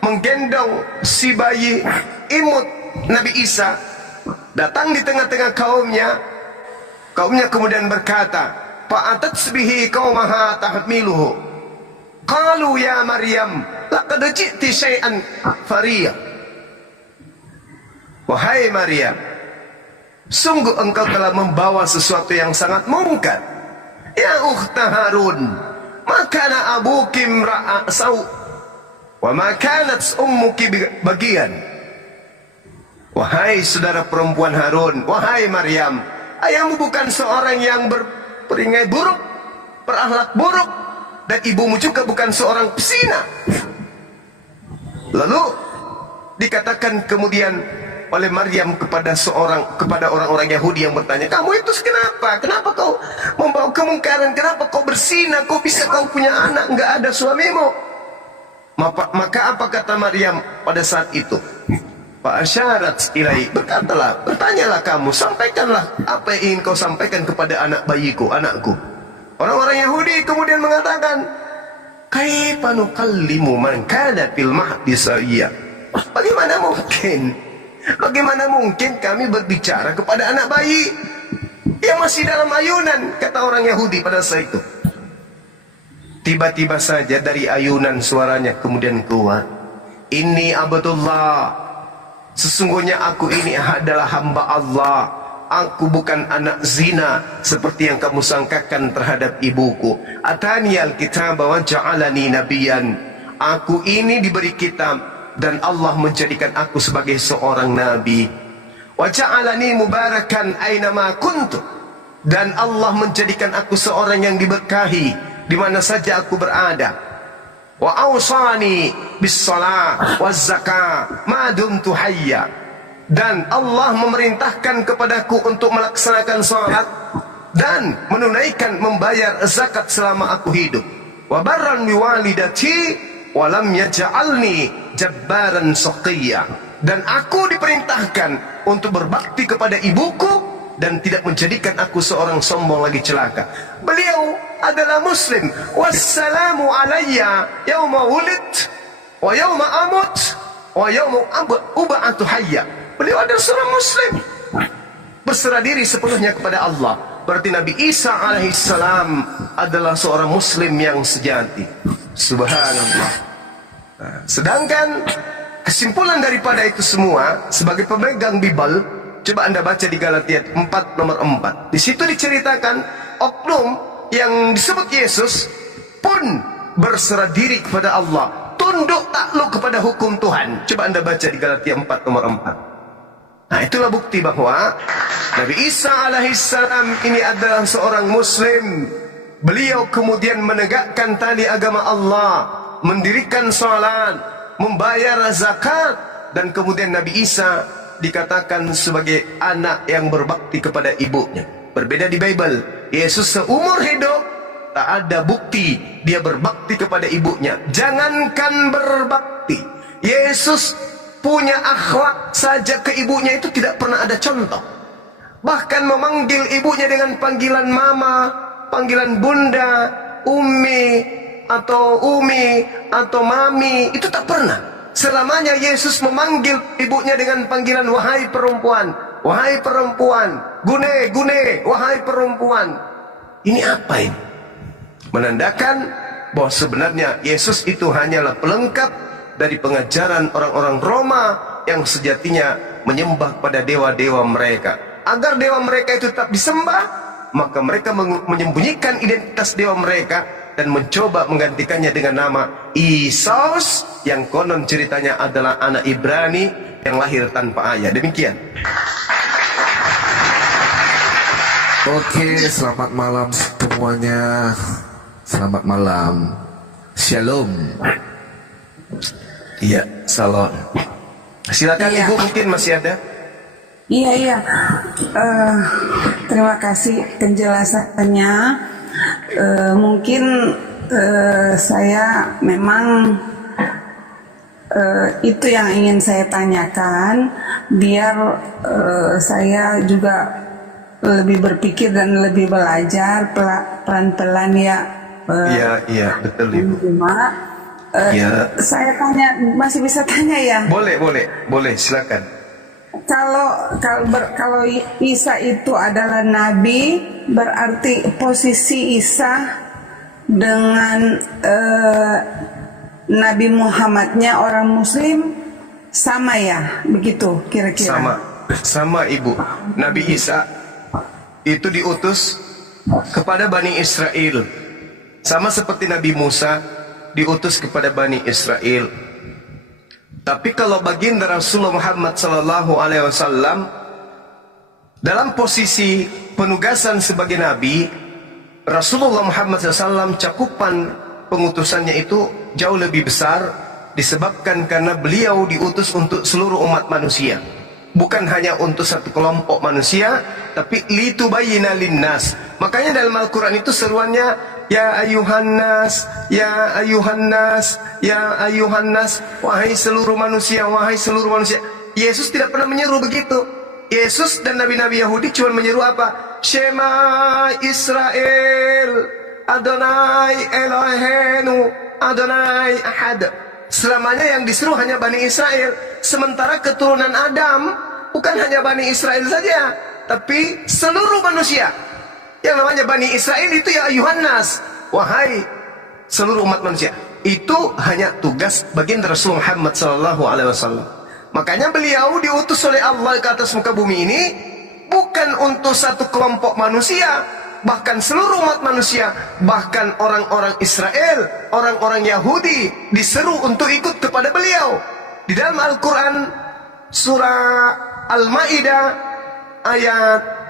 menggendong si bayi imut Nabi Isa, datang di tengah-tengah kaumnya. Kaumnya kemudian berkata, Fa'atatsbihi qaumaha tahmiluhu. Qalu ya Maryam, laqad ji'ti syai'an fariya. Wahai Maryam, sungguh engkau telah membawa sesuatu yang sangat mungkar. Ya ukhta Harun, makana abuki imra'a saw, wa ma kanat ummuki bagian. Wahai saudara perempuan Harun, wahai Maryam, ayahmu bukan seorang yang berperingai buruk, berakhlak buruk, dan ibumu juga bukan seorang pesina. Lalu dikatakan kemudian oleh Maryam kepada orang-orang Yahudi yang bertanya, kamu itu kenapa? Kenapa kau membawa kemungkaran? Kenapa kau bersina? Kau bisa kau punya anak, enggak ada suamimu? Maka apa kata Maryam pada saat itu? Fa'asyarat ilai, bertanyalah kamu, sampaikanlah apa yang ingin kau sampaikan kepada anak bayiku, anakku. Orang-orang Yahudi kemudian mengatakan, kaifa nukallimu man kana fil mahdi sawiyya? Bagaimana mungkin kami berbicara kepada anak bayi yang masih dalam ayunan, kata orang Yahudi pada saat itu. Tiba-tiba saja dari ayunan suaranya kemudian keluar, Inni abdullah, sesungguhnya aku ini adalah hamba Allah. Aku bukan anak zina seperti yang kamu sangkakan terhadap ibuku. Atani al-kitab wa ja'alani nabiyan. Aku ini diberi kitab dan Allah menjadikan aku sebagai seorang nabi. Wa ja'alani mubarakan aynama kuntu. Dan Allah menjadikan aku seorang yang diberkahi di mana saja aku berada. Wa awsani bis shalah waz zakah ma dumtu hayya. Dan Allah memerintahkan kepadaku untuk melaksanakan salat dan menunaikan membayar zakat selama aku hidup. Wa barran bi walidati wa lam yaj'alni jabbaran shaqiyya. Dan aku diperintahkan untuk berbakti kepada ibuku dan tidak menjadikan aku seorang sombong lagi celaka. Beliau adalah Muslim. Wassalamu alayya yauma wulid wa yauma amut wa yauma ub'atu hayya. Beliau adalah seorang Muslim, berserah diri sepenuhnya kepada Allah. berarti Nabi Isa alaihissalam adalah seorang muslim yang sejati. Subhanallah. Nah, sedangkan kesimpulan daripada itu semua, sebagai pemegang Bible, coba Anda baca di Galatia 4 nomor 4. Di situ diceritakan oknum yang disebut Yesus pun berserah diri kepada Allah, tunduk takluk kepada hukum Tuhan. Coba Anda baca di Galatia 4 nomor 4. Nah, itulah bukti bahwa Nabi Isa alaihissalam ini adalah seorang muslim. Beliau kemudian menegakkan tali agama Allah, mendirikan salat, membayar zakat, dan kemudian Nabi Isa dikatakan sebagai anak yang berbakti kepada ibunya. Berbeda di Bible, Yesus seumur hidup tak ada bukti dia berbakti kepada ibunya. Jangankan berbakti, Yesus punya akhlak saja ke ibunya itu tidak pernah ada contoh. Bahkan memanggil ibunya dengan panggilan mama, panggilan bunda, atau umi atau mami, itu tak pernah. Selamanya Yesus memanggil ibunya dengan panggilan wahai perempuan, wahai perempuan, gune, gune, wahai perempuan. Ini apa ini? Menandakan bahwa sebenarnya Yesus itu hanyalah pelengkap dari pengajaran orang-orang Roma yang sejatinya menyembah pada dewa-dewa mereka. Agar dewa mereka itu tetap disembah, maka mereka menyembunyikan identitas dewa mereka dan mencoba menggantikannya dengan nama Isos, yang konon ceritanya adalah anak Ibrani yang lahir tanpa ayah. Demikian. Oke, selamat malam semuanya. Selamat malam. Shalom. Iya, salam. Silakan Iya. Ibu, mungkin masih ada. Iya. Terima kasih penjelasannya. Mungkin saya memang itu yang ingin saya tanyakan, biar saya juga lebih berpikir dan lebih belajar pelan-pelan ya. Iya, betul Ibu. Ya. Saya tanya, masih bisa tanya ya? Boleh, silakan. Kalau Isa itu adalah nabi, berarti posisi Isa dengan Nabi Muhammadnya orang Muslim sama ya, begitu kira-kira? Sama Ibu. Nabi Isa itu diutus kepada Bani Israel, sama seperti Nabi Musa diutus kepada Bani Israel. Tapi kalau baginda Rasulullah Muhammad SAW dalam posisi penugasan sebagai Nabi, Rasulullah Muhammad SAW cakupan pengutusannya itu jauh lebih besar, disebabkan karena beliau diutus untuk seluruh umat manusia, bukan hanya untuk satu kelompok manusia, tapi litubayyina linnas. Makanya dalam Al-Quran itu seruannya ya ayuhan nas, ya ayuhan nas, ya ayuhan nas, wahai seluruh manusia, wahai seluruh manusia. Yesus tidak pernah menyeru begitu. Yesus dan nabi-nabi Yahudi cuma menyeru apa? Shema Israel, Adonai Elohenu, Adonai Ahad. Selamanya yang disuruh hanya Bani Israel. Sementara keturunan Adam bukan hanya Bani Israel saja, tapi seluruh manusia. Yang namanya Bani Israel itu ya ayuhan nas, wahai seluruh umat manusia. Itu hanya tugas baginda Rasul Muhammad SAW. Makanya beliau diutus oleh Allah ke atas muka bumi ini bukan untuk satu kelompok manusia, bahkan seluruh umat manusia, bahkan orang-orang Israel, orang-orang Yahudi diseru untuk ikut kepada beliau. Di dalam Al-Quran surah Al-Ma'idah ayat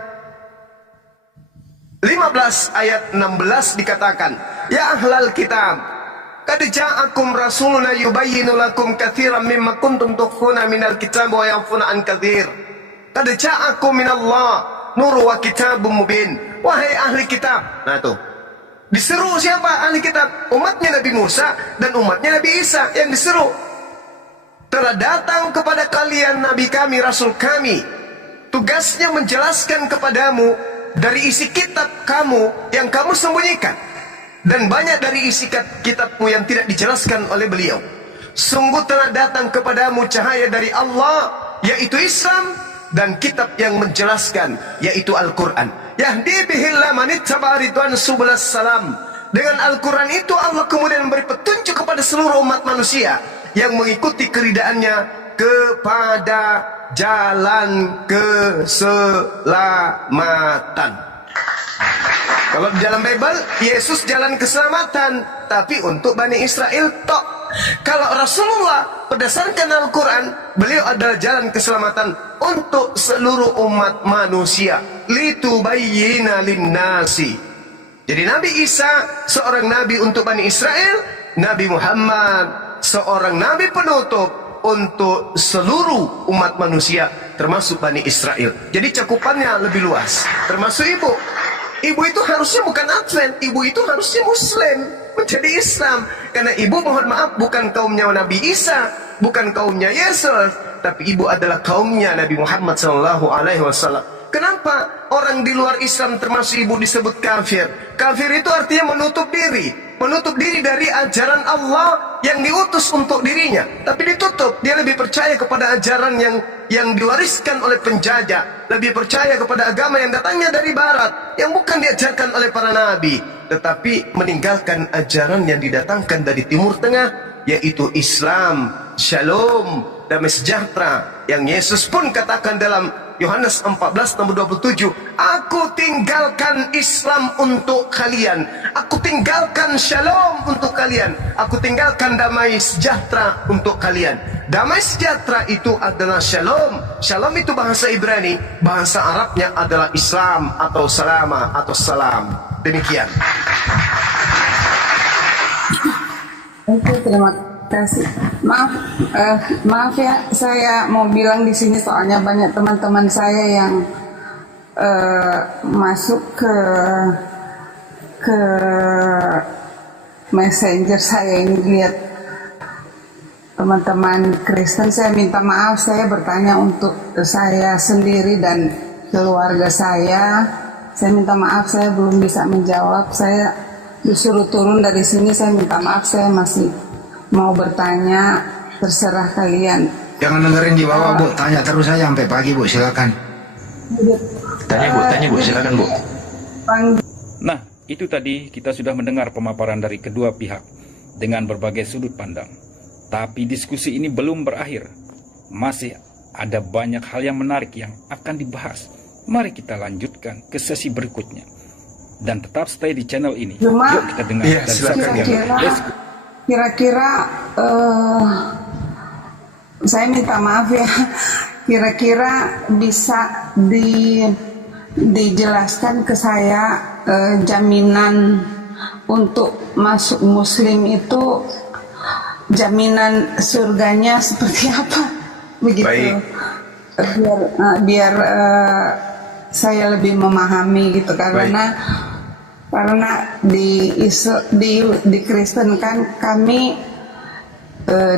15 ayat 16 dikatakan, ya ahlal kitab, qad ja'akum rasuluna yubayyinu lakum katsiran mimma kuntum tukhfuna minal kitab wa ya'funa an katsir. Qad ja'akum minallah nur wa kitabum mubin. Wahai ahli kitab. Nah tuh, diseru siapa ahli kitab? Umatnya Nabi Musa dan umatnya Nabi Isa yang diseru. Telah datang kepada kalian Nabi kami, Rasul kami. Tugasnya menjelaskan kepadamu dari isi kitab kamu yang kamu sembunyikan, dan banyak dari isi kitabmu yang tidak dijelaskan oleh beliau. Sungguh telah datang kepadamu cahaya dari Allah, yaitu Islam, dan kitab yang menjelaskan, yaitu Al-Quran. Yahdi bihillah manittaba ridwan subulas salam. Dengan Al-Quran itu Allah kemudian memberi petunjuk kepada seluruh umat manusia yang mengikuti keridaannya kepada jalan keselamatan. Kalau di dalam Bible, Yesus jalan keselamatan, tapi untuk Bani Israel tok. Kalau Rasulullah berdasarkan Al-Quran, beliau adalah jalan keselamatan untuk seluruh umat manusia. Litubayyina linnasi. Jadi Nabi Isa seorang nabi untuk Bani Israel, Nabi Muhammad seorang nabi penutup untuk seluruh umat manusia, termasuk Bani Israel. Jadi cakupannya lebih luas, termasuk ibu. Ibu itu harusnya bukan Advent, ibu itu harusnya Muslim, menjadi Islam. Karena ibu, mohon maaf, bukan kaumnya Nabi Isa, bukan kaumnya Yesus, tapi ibu adalah kaumnya Nabi Muhammad SAW. Kenapa orang di luar Islam termasuk ibu disebut kafir? Kafir itu artinya menutup diri dari ajaran Allah yang diutus untuk dirinya, tapi ditutup. Dia lebih percaya kepada ajaran yang diwariskan oleh penjajah, lebih percaya kepada agama yang datangnya dari barat, yang bukan diajarkan oleh para nabi, tetapi meninggalkan ajaran yang didatangkan dari Timur Tengah, yaitu Islam, Shalom, damai sejahtera, yang Yesus pun katakan dalam Yohanes 14 nomor 27, aku tinggalkan Islam untuk kalian, aku tinggalkan Shalom untuk kalian, aku tinggalkan damai sejahtera untuk kalian. Damai sejahtera itu adalah Shalom. Shalom itu bahasa Ibrani, bahasa Arabnya adalah Islam atau Salama atau Salam. Demikian. Oke, terima kasih. Maaf ya, saya mau bilang di sini soalnya banyak teman-teman saya yang masuk ke messenger saya ini, lihat teman-teman Kristen. Saya minta maaf, saya bertanya untuk saya sendiri dan keluarga saya. Saya minta maaf, saya belum bisa menjawab. Saya disuruh turun dari sini, saya minta maaf, saya masih mau bertanya, terserah kalian. Jangan dengerin di bawah, Bu. Tanya terus saja sampai pagi, Bu. Silakan. Tanya Bu, silakan Bu. Nah, itu tadi kita sudah mendengar pemaparan dari kedua pihak dengan berbagai sudut pandang. Tapi diskusi ini belum berakhir. Masih ada banyak hal yang menarik yang akan dibahas. Mari kita lanjutkan ke sesi berikutnya. Dan tetap stay di channel ini. Cuma, yuk kita dengar dan saksikan. Kira-kira saya minta maaf ya, kira-kira bisa dijelaskan ke saya jaminan untuk masuk Muslim itu, jaminan surganya seperti apa, begitu. Baik. Biar saya lebih memahami gitu, karena di Kristen kan kami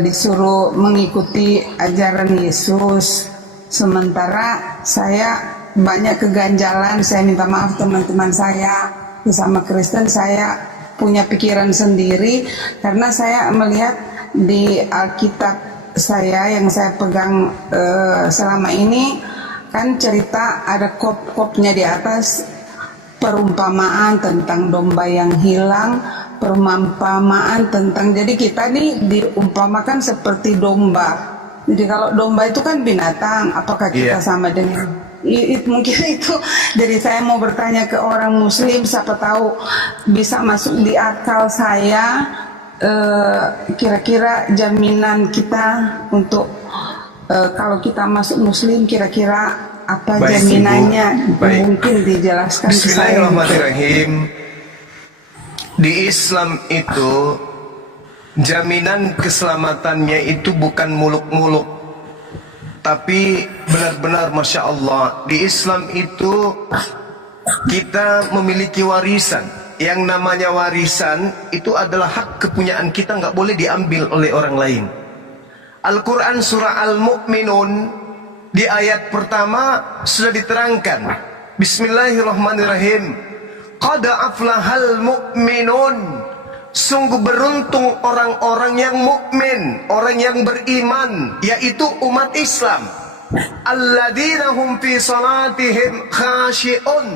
disuruh mengikuti ajaran Yesus, sementara saya banyak keganjalan. Saya minta maaf teman-teman saya, bersama Kristen saya punya pikiran sendiri, karena saya melihat di Alkitab saya yang saya pegang selama ini kan cerita, ada kop-kopnya di atas, perumpamaan tentang domba yang hilang, perumpamaan tentang, jadi kita nih diumpamakan seperti domba. Jadi kalau domba itu kan binatang, apakah kita sama dengan mungkin itu. Jadi saya mau bertanya ke orang Muslim, siapa tahu bisa masuk di akal saya, kira-kira jaminan kita untuk kalau kita masuk Muslim, kira-kira apa jaminannya? Mungkin dijelaskan ke saya. Bismillahirrahmanirrahim. Di Islam itu jaminan keselamatannya itu bukan muluk-muluk, tapi benar-benar Masya Allah. Di Islam itu kita memiliki warisan. Yang namanya warisan itu adalah hak kepunyaan kita, nggak boleh diambil oleh orang lain. Al-Quran surah Al-Mu'minun di ayat pertama sudah diterangkan, Bismillahirrahmanirrahim, qad aflahal mu'minun, sungguh beruntung orang-orang yang mukmin, orang yang beriman, yaitu umat Islam. alladzina hum fi salatihim khashi'un,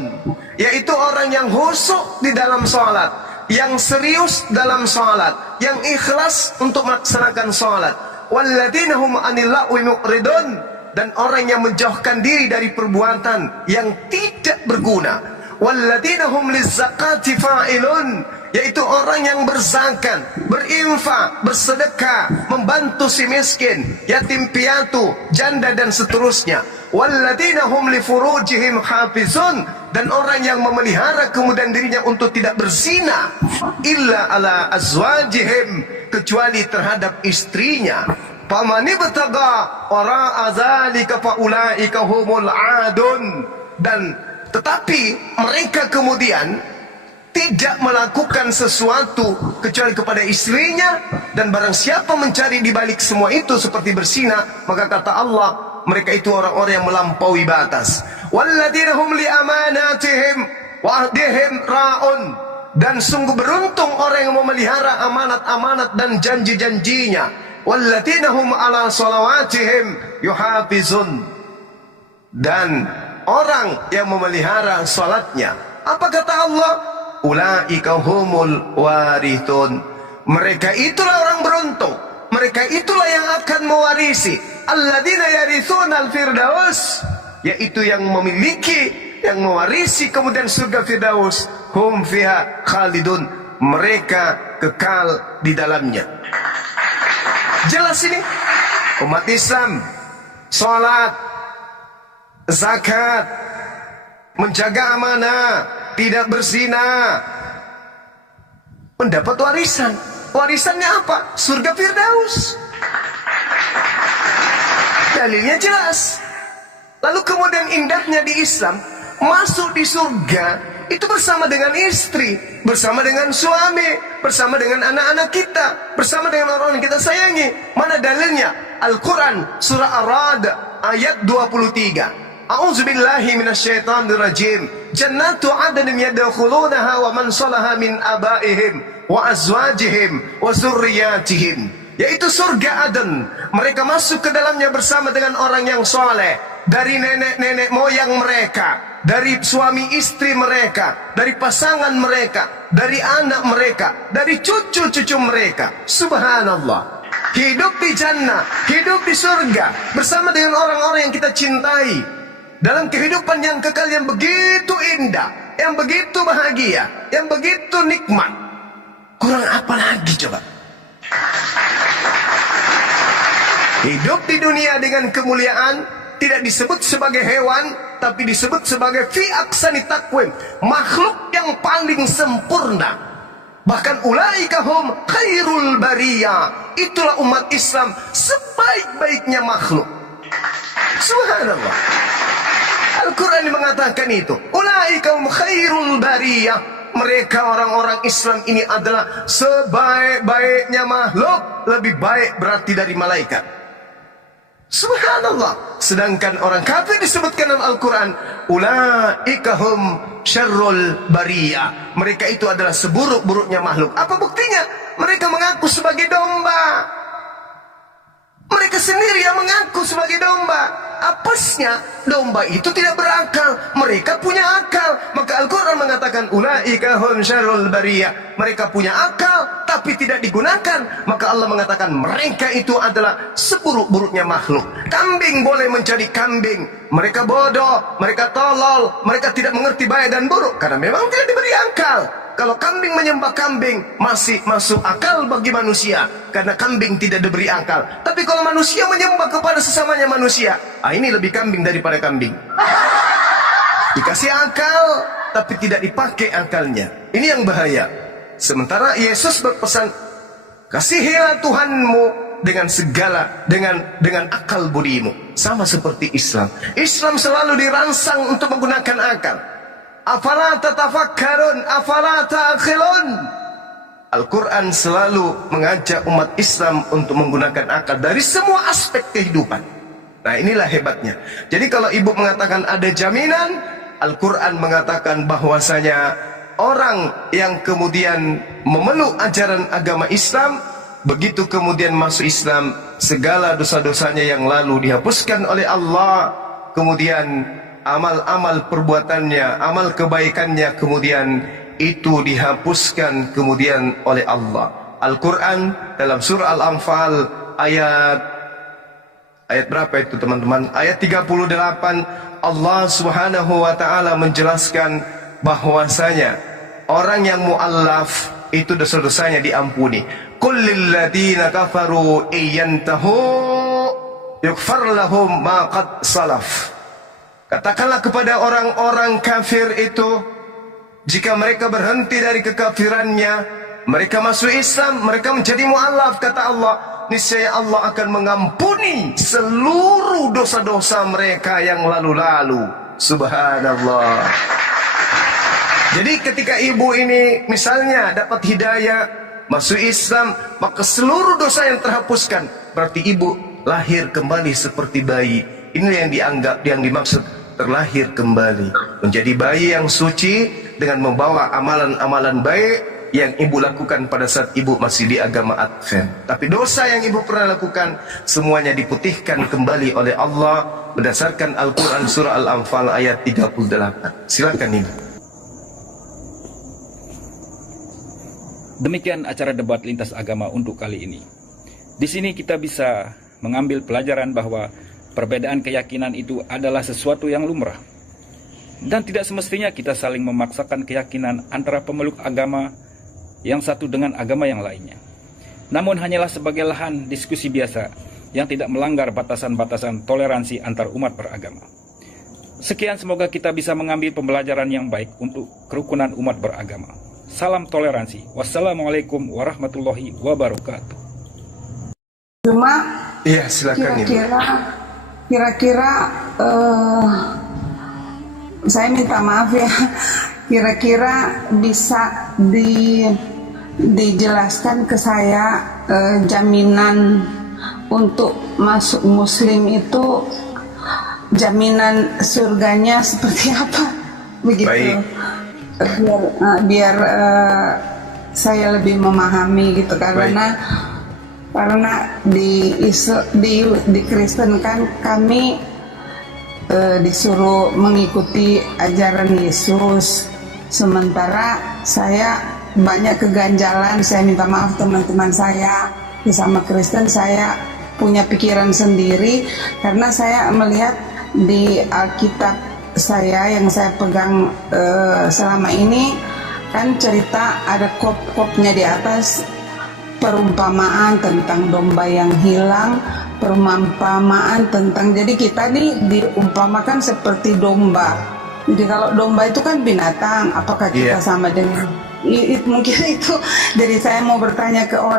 yaitu orang yang khusyuk di dalam salat, yang serius dalam salat, yang ikhlas untuk melaksanakan salat. Walladzina hum 'anil lagwi mu'ridun, dan orang yang menjauhkan diri dari perbuatan yang tidak berguna. Walladzina hum lizzakati fa'ilun, yaitu orang yang berzakat, berinfak, bersedekah, membantu si miskin, yatim piatu, janda dan seterusnya. Walladzina hum li furujihim hafizun, dan orang yang memelihara kemudian dirinya untuk tidak berzina, illa ala azwajihim, kecuali terhadap istrinya. Faman ibtaga wara'a dzalika faulaika humul adun, dan tetapi mereka kemudian tidak melakukan sesuatu kecuali kepada istrinya, dan barang siapa mencari di balik semua itu seperti berzina, maka kata Allah, mereka itu orang-orang yang melampaui batas. Walladzina hum li amanatihim wa ahdihim ra'un, dan sungguh beruntung orang yang memelihara amanat-amanat dan janji-janjinya. Walladzina hum ala salawatihim yuhafizun, dan orang yang memelihara salatnya, apa kata Allah? Ulaika humul warithun, mereka itulah orang beruntung, mereka itulah yang akan mewarisi. Alladzina yarithunal firdaus, yaitu yang memiliki, yang mewarisi kemudian surga firdaus. Hum fiha khalidun, mereka kekal di dalamnya. Jelas ini umat Islam, salat, zakat, menjaga amanah, tidak berzina, mendapat warisan. Warisannya apa? Surga firdaus. Dalilnya jelas. Lalu kemudian indahnya di Islam, masuk di surga itu bersama dengan istri, bersama dengan suami, bersama dengan anak-anak kita, bersama dengan orang yang kita sayangi. Mana dalilnya? Al-Quran surah Ar-Ra'd ayat 23. A'udzubillahi minasyaitonir rajim. Jannatu 'adnin yadkhulunaha wa man salaha min abaihim wa azwajihim wa dzurriyyatihim. Yaitu surga Aden. Mereka masuk ke dalamnya bersama dengan orang yang soleh, dari nenek-nenek moyang mereka, dari suami istri mereka, dari pasangan mereka, dari anak mereka, dari cucu-cucu mereka. Subhanallah. Hidup di jannah, hidup di surga bersama dengan orang-orang yang kita cintai, dalam kehidupan yang kekal yang begitu indah, yang begitu bahagia, yang begitu nikmat. Kurang apa lagi coba? Hidup di dunia dengan kemuliaan, tidak disebut sebagai hewan, tapi disebut sebagai fi aksani takwim, makhluk yang paling sempurna. Bahkan ulaika hum khairul bariyah, itulah umat Islam sebaik-baiknya makhluk. Subhanallah. Al-Quran mengatakan itu. Ulaika hum khairul bariyah, mereka orang-orang Islam ini adalah sebaik-baiknya makhluk, lebih baik berarti dari malaikat. Subhanallah. Sedangkan orang kafir disebutkan dalam Al-Quran, ulaika hum syarrul bariyah, mereka itu adalah seburuk-buruknya makhluk. Apa buktinya? Mereka mengaku sebagai domba. Mereka sendiri yang mengaku sebagai domba. Apesnya domba itu tidak berakal, mereka punya akal. Maka Al-Quran mengatakan ulaika hum syarrul bariyah, mereka punya akal tapi tidak digunakan. Maka Allah mengatakan mereka itu adalah seburuk-buruknya makhluk. Kambing boleh menjadi kambing, mereka bodoh, mereka tolol, mereka tidak mengerti baik dan buruk karena memang tidak diberi akal. Kalau kambing menyembah kambing masih masuk akal bagi manusia, karena kambing tidak diberi akal. Tapi kalau manusia menyembah kepada sesamanya manusia, ini lebih kambing daripada kambing. Dikasih akal tapi tidak dipakai akalnya. Ini yang bahaya. Sementara Yesus berpesan, kasihilah Tuhanmu dengan segala, dengan akal budimu. Sama seperti Islam. Islam selalu dirangsang untuk menggunakan akal. Afala tatafakkarun, afala ta'qilun. Al-Quran selalu mengajak umat Islam untuk menggunakan akal dari semua aspek kehidupan. Nah, inilah hebatnya. Jadi kalau ibu mengatakan ada jaminan, Al-Quran mengatakan bahwasanya orang yang kemudian memeluk ajaran agama Islam begitu kemudian masuk Islam, segala dosa-dosanya yang lalu dihapuskan oleh Allah. Kemudian amal-amal perbuatannya, amal kebaikannya kemudian itu dihapuskan kemudian oleh Allah. Al-Quran dalam surah Al-Anfal ayat berapa itu teman-teman? Ayat 38, Allah Subhanahu wa taala menjelaskan bahwasanya orang yang muallaf itu dosa-dosanya diampuni. Qul lil ladzina kafaru iyantahu yughfar lahum ma qad salaf. Katakanlah kepada orang-orang kafir itu, jika mereka berhenti dari kekafirannya, mereka masuk Islam, mereka menjadi mu'allaf, kata Allah, niscaya Allah akan mengampuni seluruh dosa-dosa mereka yang lalu-lalu. Subhanallah. Jadi ketika ibu ini misalnya dapat hidayah, masuk Islam, maka seluruh dosa yang terhapuskan. Berarti ibu lahir kembali seperti bayi. Ini yang dianggap, yang dimaksud terlahir kembali, menjadi bayi yang suci dengan membawa amalan-amalan baik yang ibu lakukan pada saat ibu masih di agama Advent. Tapi dosa yang ibu pernah lakukan semuanya diputihkan kembali oleh Allah berdasarkan Al-Quran surah Al-Anfal ayat 38. Silakan ibu. Demikian acara debat lintas agama untuk kali ini. Di sini kita bisa mengambil pelajaran bahwa perbedaan keyakinan itu adalah sesuatu yang lumrah. Dan tidak semestinya kita saling memaksakan keyakinan antara pemeluk agama yang satu dengan agama yang lainnya. Namun hanyalah sebagai lahan diskusi biasa yang tidak melanggar batasan-batasan toleransi antar umat beragama. Sekian, semoga kita bisa mengambil pembelajaran yang baik untuk kerukunan umat beragama. Salam toleransi. Wassalamualaikum warahmatullahi wabarakatuh. Cuma Iya, silakan ibu. Kira-kira saya minta maaf ya, kira-kira bisa dijelaskan ke saya jaminan untuk masuk Muslim itu, jaminan surganya seperti apa, begitu. Baik. Biar saya lebih memahami gitu, karena di Kristen kan kami disuruh mengikuti ajaran Yesus, sementara saya banyak keganjalan. Saya minta maaf teman-teman saya, sama Kristen saya punya pikiran sendiri, karena saya melihat di Alkitab saya yang saya pegang selama ini kan cerita ada kop-kopnya di atas, perumpamaan tentang domba yang hilang, perumpamaan tentang, jadi kita nih diumpamakan seperti domba. Jadi kalau domba itu kan binatang, apakah kita sama dengan mungkin itu. Jadi saya mau bertanya ke orang